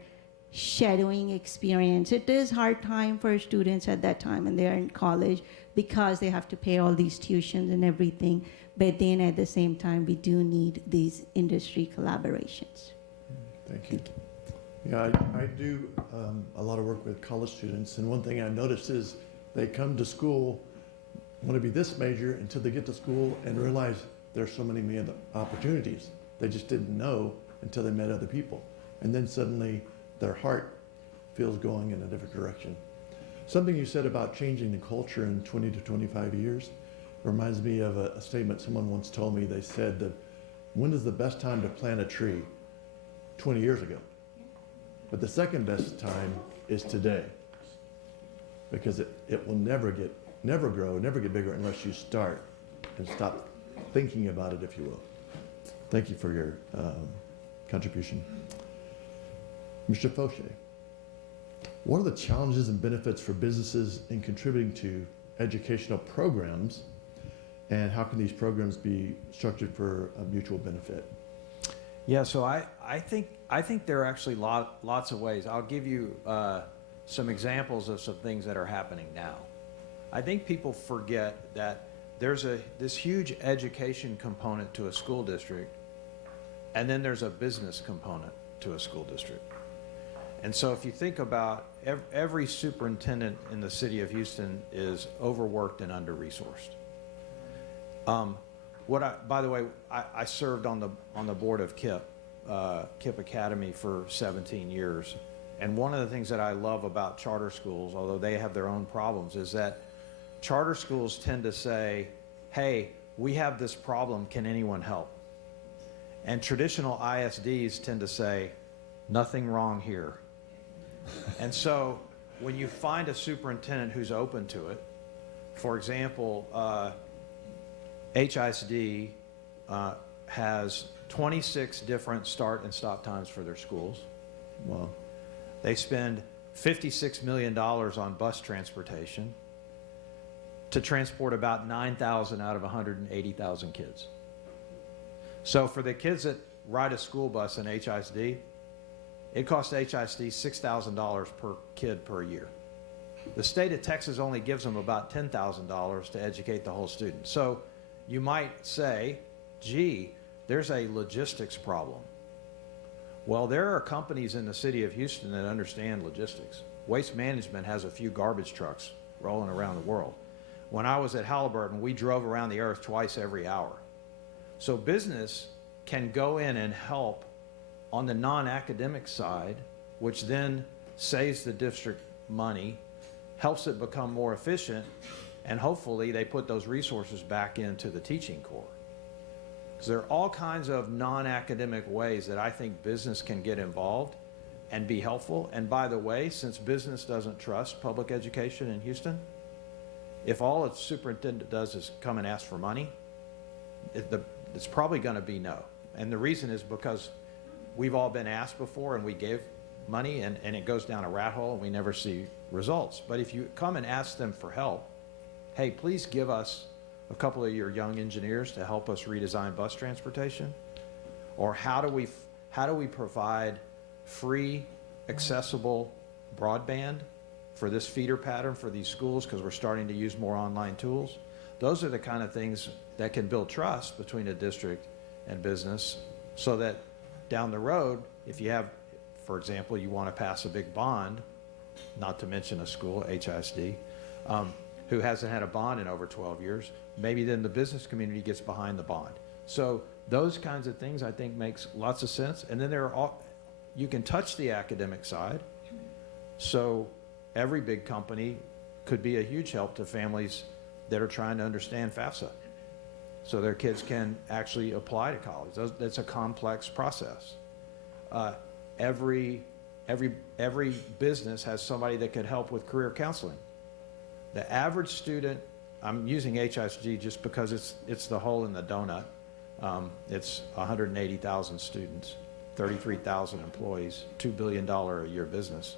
shadowing experience. It is hard time for students at that time, and they're in college because they have to pay all these tuitions and everything. But then at the same time, we do need these industry collaborations. Thank you. Yeah, I do a lot of work with college students, and one thing I noticed is they come to school, want to be this major until they get to school and realize there's so many other opportunities. They just didn't know until they met other people. And then suddenly their heart feels going in a different direction. Something you said about changing the culture in 20 to 25 years reminds me of a statement someone once told me. They said that, when is the best time to plant a tree? 20 years ago. But the second best time is today, because it will never grow, never get bigger unless you start and stop thinking about it, if you will. Thank you for your contribution. Mr. Foshee, what are the challenges and benefits for businesses in contributing to educational programs, and how can these programs be structured for a mutual benefit? Yeah, so I think there are actually lots of ways. I'll give you some examples of some things that are happening now. I think people forget that there's this huge education component to a school district, and then there's a business component to a school district. And so if you think about every superintendent in the city of Houston is overworked and under-resourced. By the way, I served on the board of KIP Academy for 17 years. And one of the things that I love about charter schools, although they have their own problems, is that charter schools tend to say, hey, we have this problem, can anyone help? And traditional ISDs tend to say, nothing wrong here. And so when you find a superintendent who's open to it, for example, HISD has 26 different start and stop times for their schools. Wow. They spend $56 million on bus transportation to transport about 9,000 out of 180,000 kids. So for the kids that ride a school bus in HISD, it costs HISD $6,000 per kid per year. The state of Texas only gives them about $10,000 to educate the whole student. So you might say, gee, there's a logistics problem. Well, there are companies in the city of Houston that understand logistics. Waste Management has a few garbage trucks rolling around the world. When I was at Halliburton, we drove around the earth twice every hour. So business can go in and help on the non-academic side, which then saves the district money, helps it become more efficient, and hopefully they put those resources back into the teaching corps. So there are all kinds of non-academic ways that I think business can get involved and be helpful. And by the way, since business doesn't trust public education in Houston, if all a superintendent does is come and ask for money, it's probably going to be no. And the reason is because we've all been asked before and we gave money and it goes down a rat hole and we never see results. But if you come and ask them for help, hey, please give us a couple of your young engineers to help us redesign bus transportation? Or how do we provide free, accessible broadband for this feeder pattern for these schools, because we're starting to use more online tools? Those are the kind of things that can build trust between a district and business, so that down the road, if you have, for example, you want to pass a big bond, not to mention a school, HISD, who hasn't had a bond in over 12 years, maybe then the business community gets behind the bond. So those kinds of things, I think, makes lots of sense. And then you can touch the academic side. So every big company could be a huge help to families that are trying to understand FAFSA, so their kids can actually apply to college. That's a complex process. Every business has somebody that could help with career counseling. The average student, I'm using HISG just because it's the hole in the donut. It's 180,000 students, 33,000 employees, $2 billion a year business.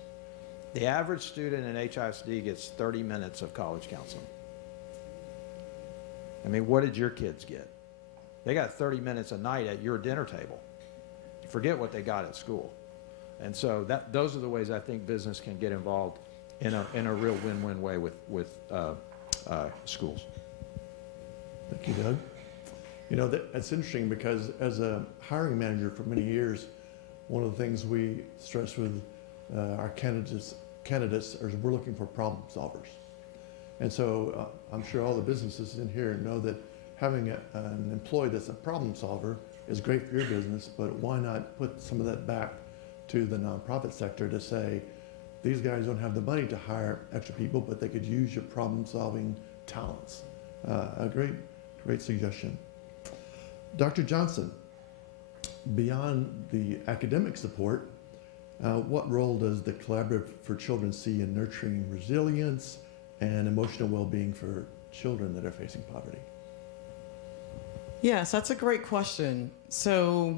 The average student in HISD gets 30 minutes of college counseling. I mean, what did your kids get? They got 30 minutes a night at your dinner table. Forget what they got at school. And so those are the ways I think business can get involved in a real win-win way with schools. Thank you, Doug. You know, that's interesting because as a hiring manager for many years, one of the things we stress with our candidates is we're looking for problem solvers. And so I'm sure all the businesses in here know that having an employee that's a problem solver is great for your business, but why not put some of that back to the nonprofit sector to say, these guys don't have the money to hire extra people, but they could use your problem-solving talents. A great suggestion. Dr. Johnson, beyond the academic support, what role does the Collaborative for Children see in nurturing resilience and emotional well-being for children that are facing poverty? Yes, that's a great question. So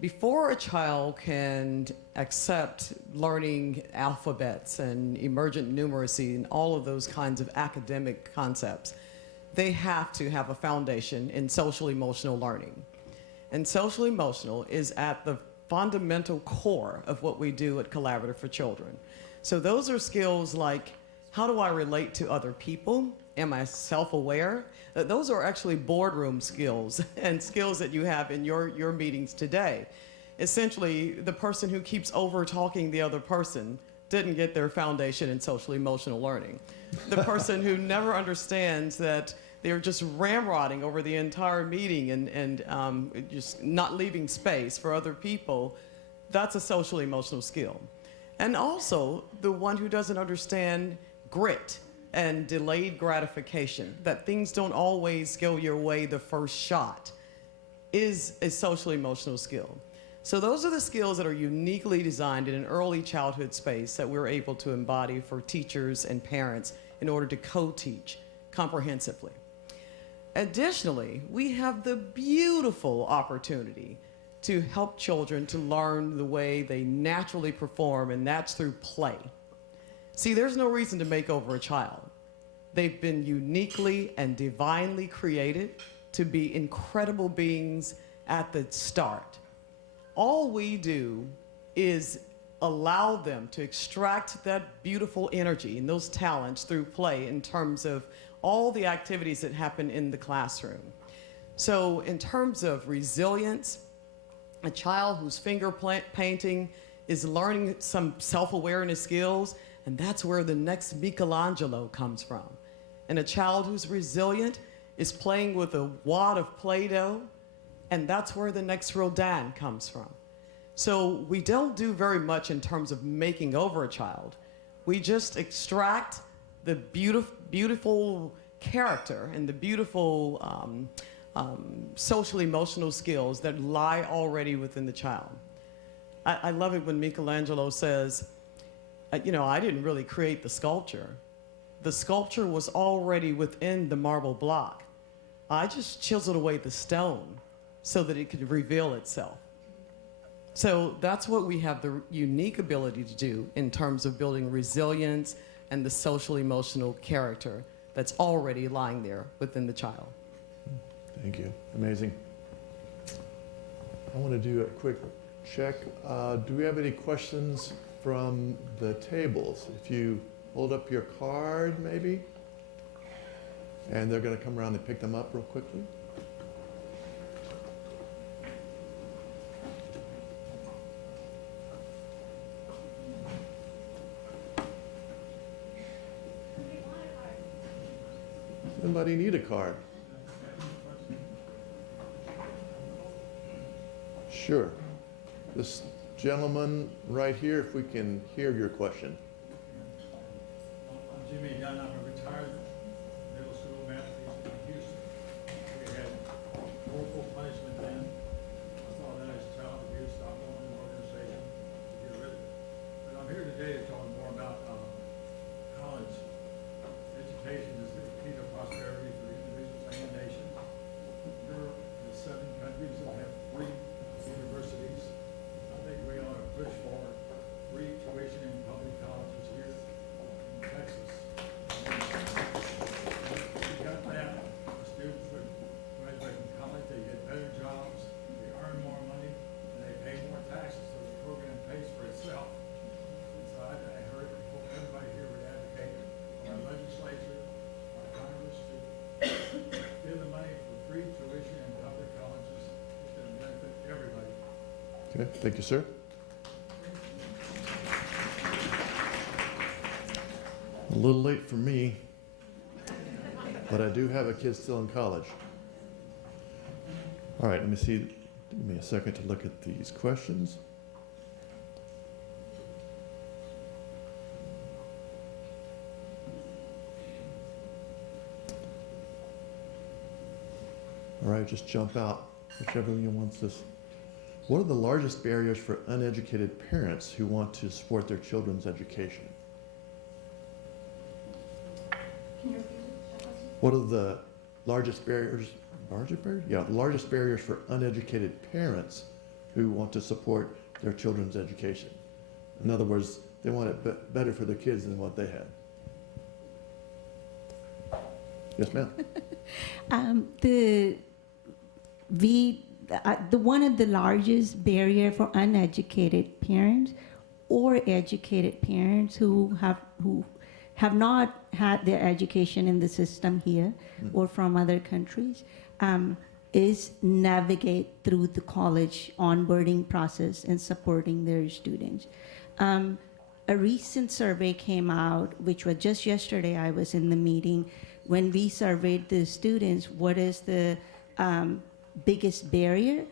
before a child can accept learning alphabets and emergent numeracy and all of those kinds of academic concepts, they have to have a foundation in social emotional learning. And social emotional is at the fundamental core of what we do at Collaborative for Children. So those are skills like, how do I relate to other people? Am I self-aware? Those are actually boardroom skills and skills that you have in your meetings today. Essentially, the person who keeps over-talking the other person didn't get their foundation in social emotional learning. The person who never understands that they're just ramrodding over the entire meeting and just not leaving space for other people, that's a social emotional skill. And also, the one who doesn't understand grit and delayed gratification, that things don't always go your way the first shot, is a social emotional skill. So those are the skills that are uniquely designed in an early childhood space that we're able to embody for teachers and parents in order to co-teach comprehensively. Additionally, we have the beautiful opportunity to help children to learn the way they naturally perform, and that's through play. See, there's no reason to make over a child. They've been uniquely and divinely created to be incredible beings at the start. All we do is allow them to extract that beautiful energy and those talents through play in terms of all the activities that happen in the classroom. So in terms of resilience, a child who's finger painting is learning some self-awareness skills, and that's where the next Michelangelo comes from. And a child who's resilient is playing with a wad of Play-Doh, and that's where the next Rodin comes from. So we don't do very much in terms of making over a child. We just extract the beautiful character and the beautiful social emotional skills that lie already within the child. I love it when Michelangelo says, you know, I didn't really create the sculpture. The sculpture was already within the marble block. I just chiseled away the stone so that it could reveal itself. So that's what we have the unique ability to do in terms of building resilience and the social emotional character that's already lying there within the child. Thank you. Amazing. I want to do a quick check. Do we have any questions from the tables? If you hold up your card, maybe, and they're going to come around and pick them up real quickly. Somebody need a card? Sure. This gentleman right here, if we can hear your question. I'm Jimmy Dunn. I'm a retired middle school math teacher in Houston. We had horrible punishment then. I thought that as a child abuse, stopped going in the organization to get rid of it. But I'm here today to talk more about college. Education is the key to prosperity for individuals and nations. There are 7 countries that have free universities. I think we ought to push for free tuition in public colleges here in Texas. If you got that, the students would graduate from college, they get better jobs, they earn more money, and they pay more taxes, so the program pays for itself. And so I heard, hope everybody here would advocate for our legislature, our Congress to give the money for free tuition in public colleges. It's going to benefit everybody. Okay, thank you, sir. A little late for me, but I do have a kid still in college. All right, let me see. Give me a second to look at these questions. All right, just jump out, whichever one wants this. What are the largest barriers for uneducated parents who want to support their children's education? Can you repeat that question? What are the largest barriers, largest barriers for uneducated parents who want to support their children's education? In other words, they want it better for their kids than what they had. Yes, ma'am. One of the largest barrier for uneducated parents or educated parents who have not had their education in the system here or from other countries is navigate through the college onboarding process and supporting their students. A recent survey came out, which was just yesterday. I was in the meeting when we surveyed the students. What is the biggest barrier?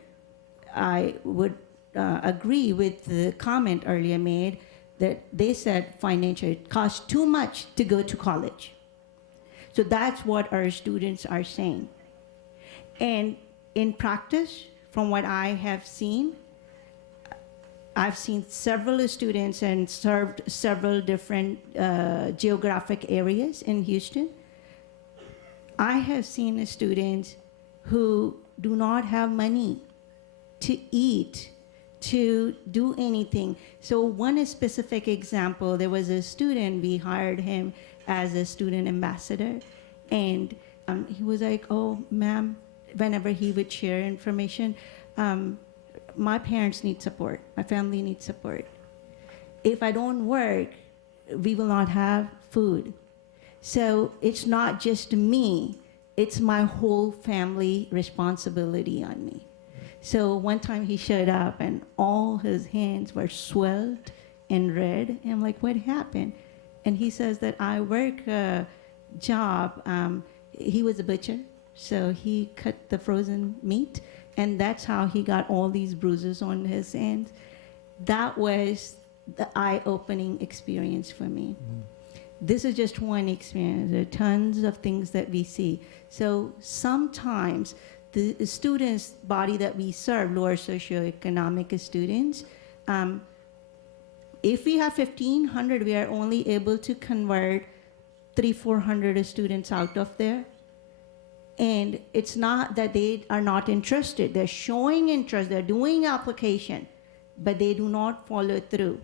I would agree with the comment earlier made that they said financial. It costs too much to go to college. So that's what our students are saying. And in practice, from what I have seen, I've seen several students and served several different geographic areas in Houston. I have seen students who do not have money to eat, to do anything. So one specific example, there was a student, we hired him as a student ambassador, and he was like, oh, ma'am, whenever he would share information, my parents need support, my family needs support. If I don't work, we will not have food. So it's not just me, it's my whole family responsibility on me. So one time he showed up and all his hands were swelled and red. And I'm like, what happened? And he says that I work a job. He was a butcher, so he cut the frozen meat, and that's how he got all these bruises on his hands. That was the eye-opening experience for me. This is just one experience. There are tons of things that we see. So sometimes the students' body that we serve, lower socioeconomic students, if we have 1,500, we are only able to convert 300-400 students out of there. And it's not that they are not interested. They're showing interest. They're doing application, but they do not follow through.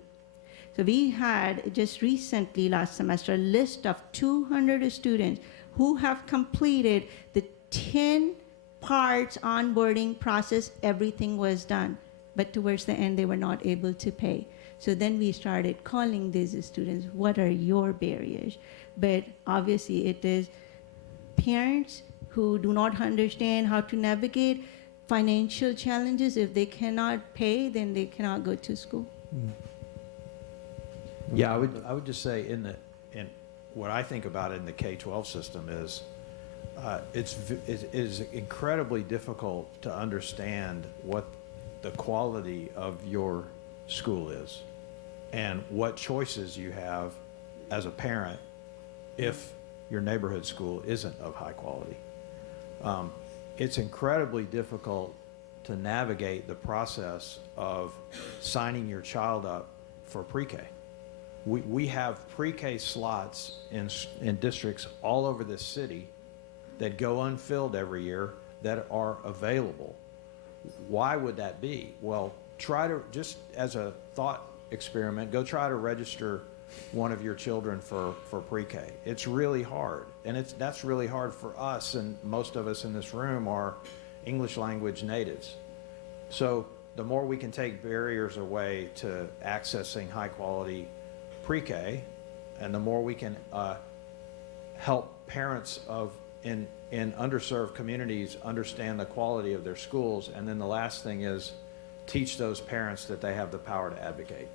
So we had just recently, last semester, a list of 200 students who have completed the 10 parts onboarding process, everything was done. But towards the end, they were not able to pay. So then we started calling these students, what are your barriers? But obviously it is parents who do not understand how to navigate financial challenges. If they cannot pay, then they cannot go to school. Yeah, I would just say in what I think about it in the K-12 system is it is incredibly difficult to understand what the quality of your school is and what choices you have as a parent if your neighborhood school isn't of high quality. It's incredibly difficult to navigate the process of signing your child up for pre-K. We have pre-K slots in districts all over this city that go unfilled every year that are available. Why would that be? Well, try to, just as a thought experiment, go try to register one of your children for pre-K. It's really hard, and that's really hard for us, and most of us in this room are English language natives. So the more we can take barriers away to accessing high quality pre-K, and the more we can help parents in underserved communities understand the quality of their schools, and then the last thing is teach those parents that they have the power to advocate.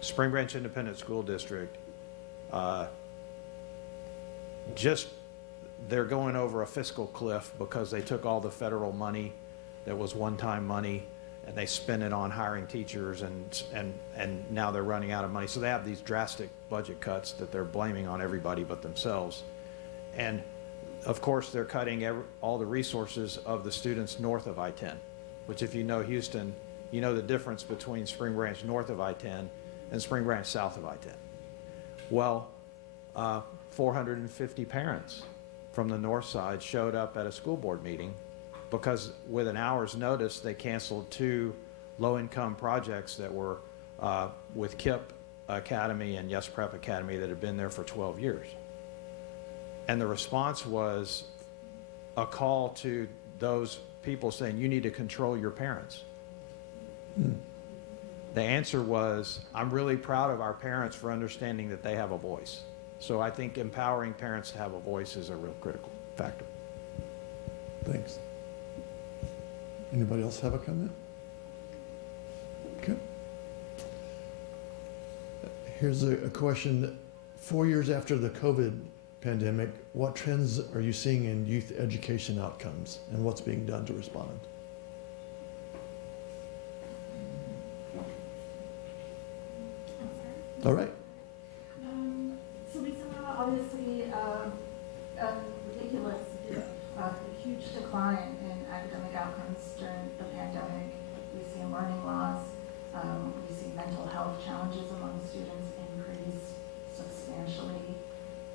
Spring Branch Independent School District, they're going over a fiscal cliff because they took all the federal money that was one-time money and they spent it on hiring teachers, and now they're running out of money. So they have these drastic budget cuts that they're blaming on everybody but themselves. And of course, they're cutting all the resources of the students north of I-10, which if you know Houston, you know the difference between Spring Branch north of I-10 and Spring Branch south of I-10. Well, 450 parents from the north side showed up at a school board meeting because with an hour's notice, they canceled 2 low-income projects that were with KIP Academy and Yes Prep Academy that had been there for 12 years. And the response was a call to those people saying, you need to control your parents. The answer was, I'm really proud of our parents for understanding that they have a voice. So I think empowering parents to have a voice is a real critical factor. Thanks. Anybody else have a comment? Okay. Here's a question. 4 years after the COVID pandemic, what trends are you seeing in youth education outcomes, and what's being done to respond? All right. So we saw obviously a ridiculous, a huge decline in academic outcomes during the pandemic. We've seen learning loss. We see mental health challenges among students increase substantially.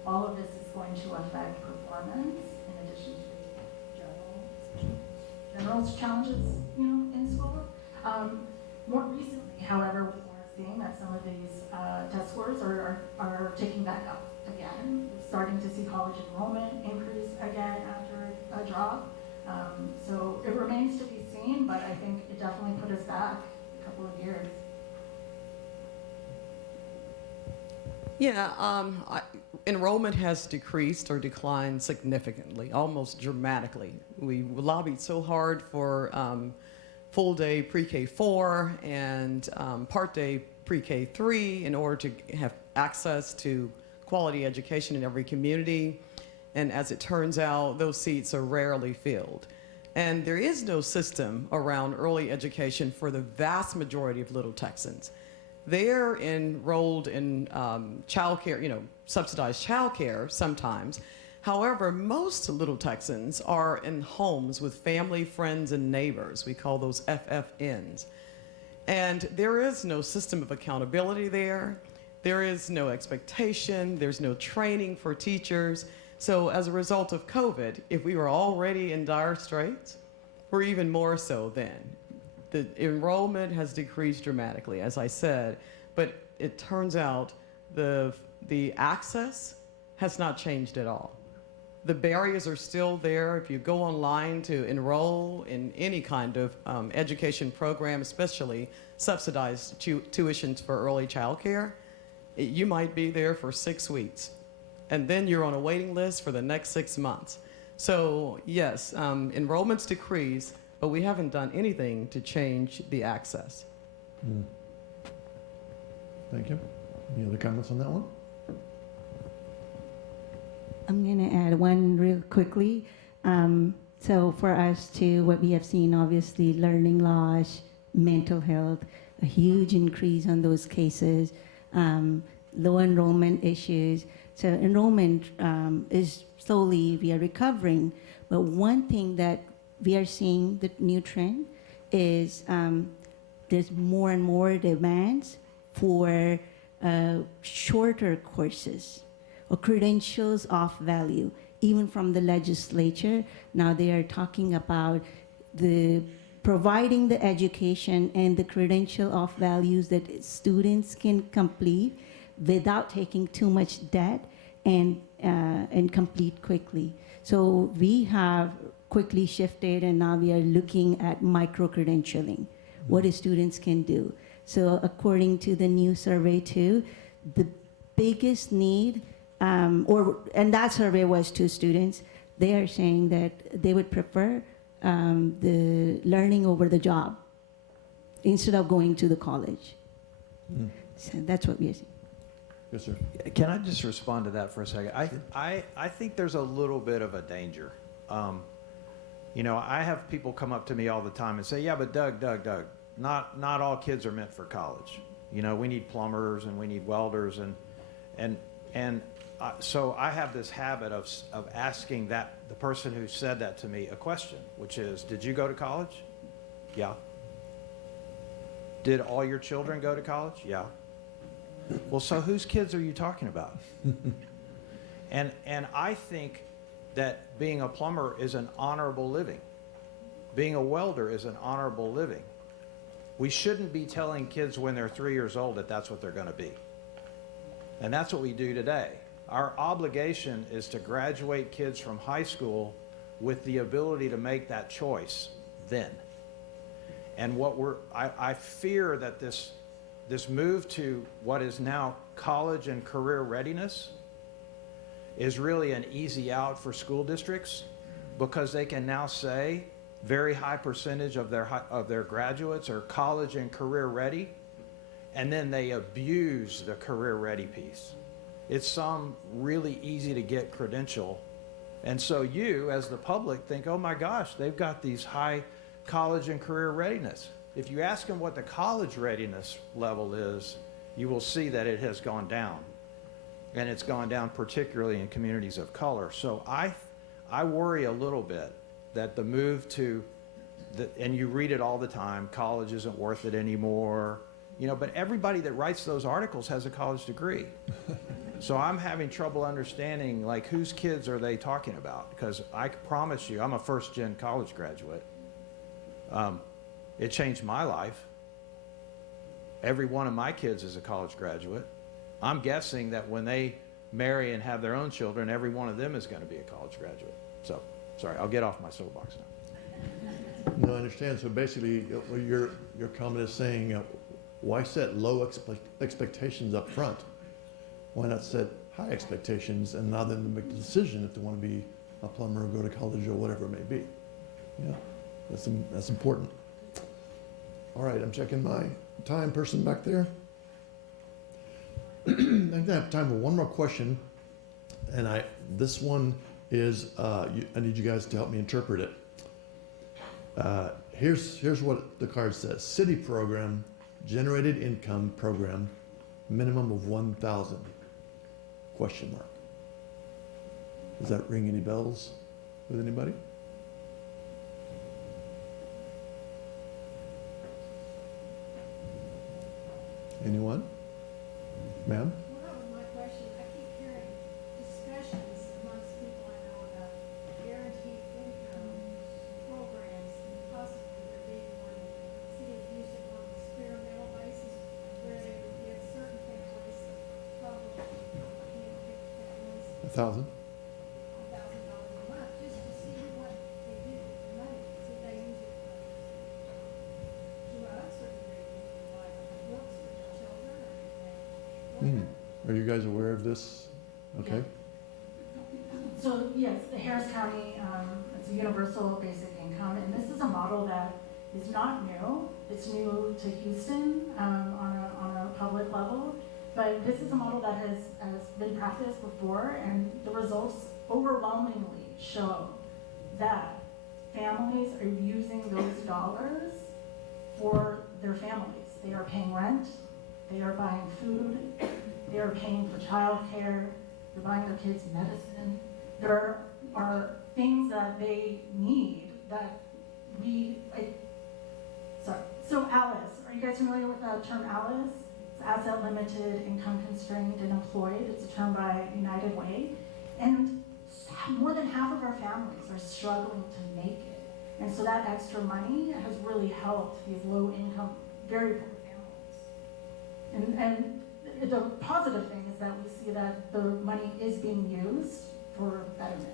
All of this is going to affect performance in addition to general challenges, in school. More recently, however, we are seeing that some of these test scores are ticking back up again. We're starting to see college enrollment increase again after a drop. So it remains to be seen, but I think it definitely put us back a couple of years. Yeah, enrollment has decreased or declined significantly, almost dramatically. We lobbied so hard for full-day pre-K4 and part-day pre-K3 in order to have access to quality education in every community. And as it turns out, those seats are rarely filled. And there is no system around early education for the vast majority of Little Texans. They're enrolled in childcare, subsidized childcare sometimes. However, most Little Texans are in homes with family, friends, and neighbors. We call those FFNs. And there is no system of accountability there. There is no expectation. There's no training for teachers. So as a result of COVID, if we were already in dire straits, we're even more so then. The enrollment has decreased dramatically, as I said, but it turns out the access has not changed at all. the barriers are still there. If you go online to enroll in any kind of education program, especially subsidized tuitions for early childcare, you might be there for 6 weeks. And then you're on a waiting list for the next 6 months. So yes, enrollments decrease, but we haven't done anything to change the access. Thank you. Any other comments on that one? I'm going to add one real quickly. So for us to, what we have seen, obviously, learning loss, mental health, a huge increase on those cases, low enrollment issues. So enrollment is slowly, we are recovering. But one thing that we are seeing, the new trend, is there's more and more demands for shorter courses or credentials of value. Even from the legislature, now they are talking about the providing the education and the credential of values that students can complete without taking too much debt and complete quickly. So we have quickly shifted, and now we are looking at micro-credentialing, what students can do. So according to the new survey too, the biggest need, and that survey was to students, they are saying that they would prefer the learning over the job instead of going to the college. So that's what we are seeing. Yes, sir. Can I just respond to that for a second? I think there's a little bit of a danger. You know, I have people come up to me all the time and say, yeah, but Doug, not all kids are meant for college. You know, we need plumbers and we need welders so I have this habit of asking the person who said that to me a question, which is, did you go to college? Yeah. Did all your children go to college? Yeah. Well, so whose kids are you talking about? And I think that being a plumber is an honorable living. Being a welder is an honorable living. We shouldn't be telling kids when they're 3 years old that that's what they're going to be. And that's what we do today. Our obligation is to graduate kids from high school with the ability to make that choice then. And I fear that this move to what is now college and career readiness is really an easy out for school districts, because they can now say very high percentage of their graduates are college and career ready, and then they abuse the career ready piece. It's some really easy to get credential, and so you as the public think, oh my gosh, they've got these high college and career readiness. If you ask them what the college readiness level is, you will see that it has gone down, and it's gone down particularly in communities of color. So I worry a little bit that the move to and you read it all the time, college isn't worth it anymore, you know, but everybody that writes those articles has a college degree. So I'm having trouble understanding, like, whose kids are they talking about? Because I promise you, I'm a first-gen college graduate. It changed my life. Every one of my kids is a college graduate. I'm guessing that when they marry and have their own children, every one of them is going to be a college graduate. So, sorry, I'll get off my soapbox now. No, I understand. So basically, your comment is saying, why set low expectations up front? Why not set high expectations and allow them to make the decision if they want to be a plumber or go to college or whatever it may be? Yeah, that's important. All right, I'm checking my time. Person back there. I think I have time for one more question, and this one is I need you guys to help me interpret it. Here's what the card says: city program, generated income program, minimum of 1,000. Question mark. Does that ring any bells with anybody? Anyone? Ma'am? Well, that was my question. I keep hearing discussions amongst people I know about guaranteed income programs, and possibly there being one in the city of Houston on an experimental basis where they would give certain families probably, I can't pick families, $1,000. $1,000 Are you guys aware of this? Okay. So yes, the Harris County, it's a universal basic income, and this is a model that is not new. It's new to Houston on a public level, but this is a model that has been practiced before, and the results overwhelmingly show that families are using those dollars for their families. They are paying rent, they are buying food, they are paying for childcare, they're buying their kids medicine. There are things that they need that So ALICE, are you guys familiar with the term ALICE? It's asset limited, income constrained, and employed. It's a term by United Way. And more than half of our families are struggling to make it. And so that extra money has really helped these low income, very poor families. And the positive thing is that we see that the money is being used for betterment.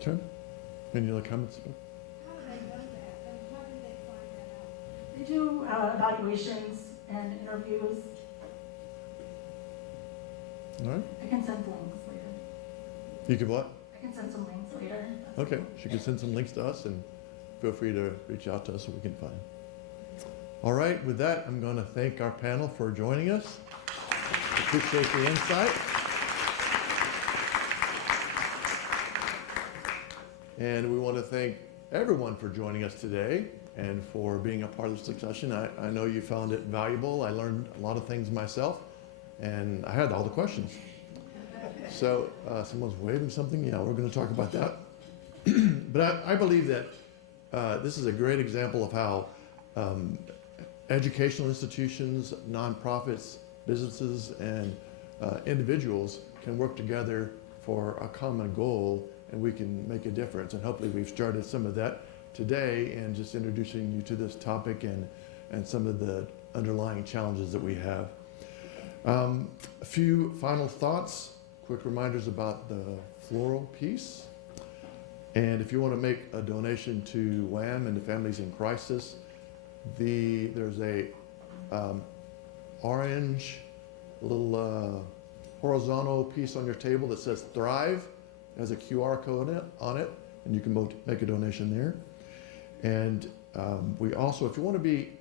Okay. Any other comments? How do they know that, and how do they find that out? They do evaluations and interviews. All right. I can send links later. You could what? I can send some links later. Okay. She can send some links to us, and feel free to reach out to us so we can find. All right. With that, I'm going to thank our panel for joining us. Appreciate the insight. And we want to thank everyone for joining us today and for being a part of this discussion. I know you found it valuable. I learned a lot of things myself, and I had all the questions. So someone's waving something. Yeah, we're going to talk about that. But I believe that this is a great example of how educational institutions, nonprofits, businesses, and individuals can work together for a common goal, and we can make a difference. And hopefully we've started some of that today and just introducing you to this topic and some of the underlying challenges that we have. A few final thoughts, quick reminders about the floral piece. And if you want to make a donation to WHAM and the Families in Crisis, there's a orange little horizontal piece on your table that says Thrive. It has a QR code on it, and you can make a donation there. And we also, if you want to be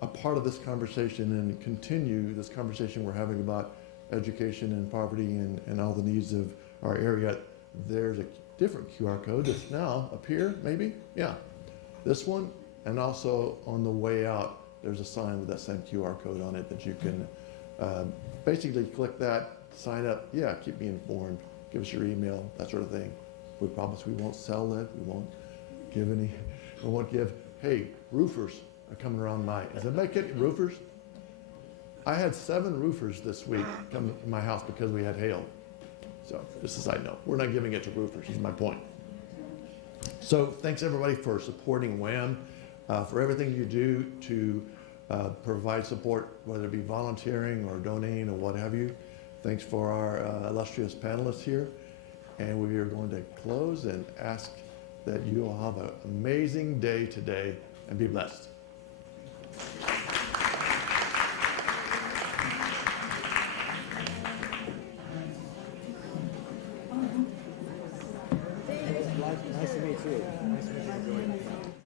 a part of this conversation and continue this conversation we're having about education and poverty and all the needs of our area, there's a different QR code that's now up here, maybe? Yeah, this one. And also on the way out, there's a sign with that same QR code on it that you can basically click that, sign up. Yeah, keep me informed. Give us your email, that sort of thing. We promise we won't sell it. We won't give any. We won't give. Hey, roofers are coming around my. Is anybody getting roofers? I had 7 roofers this week come to my house because we had hail. So just as I know, we're not giving it to roofers. Is my point. So thanks everybody for supporting WHAM, for everything you do to provide support, whether it be volunteering or donating or what have you. Thanks for our illustrious panelists here. And we are going to close and ask that you all have an amazing day today and be blessed.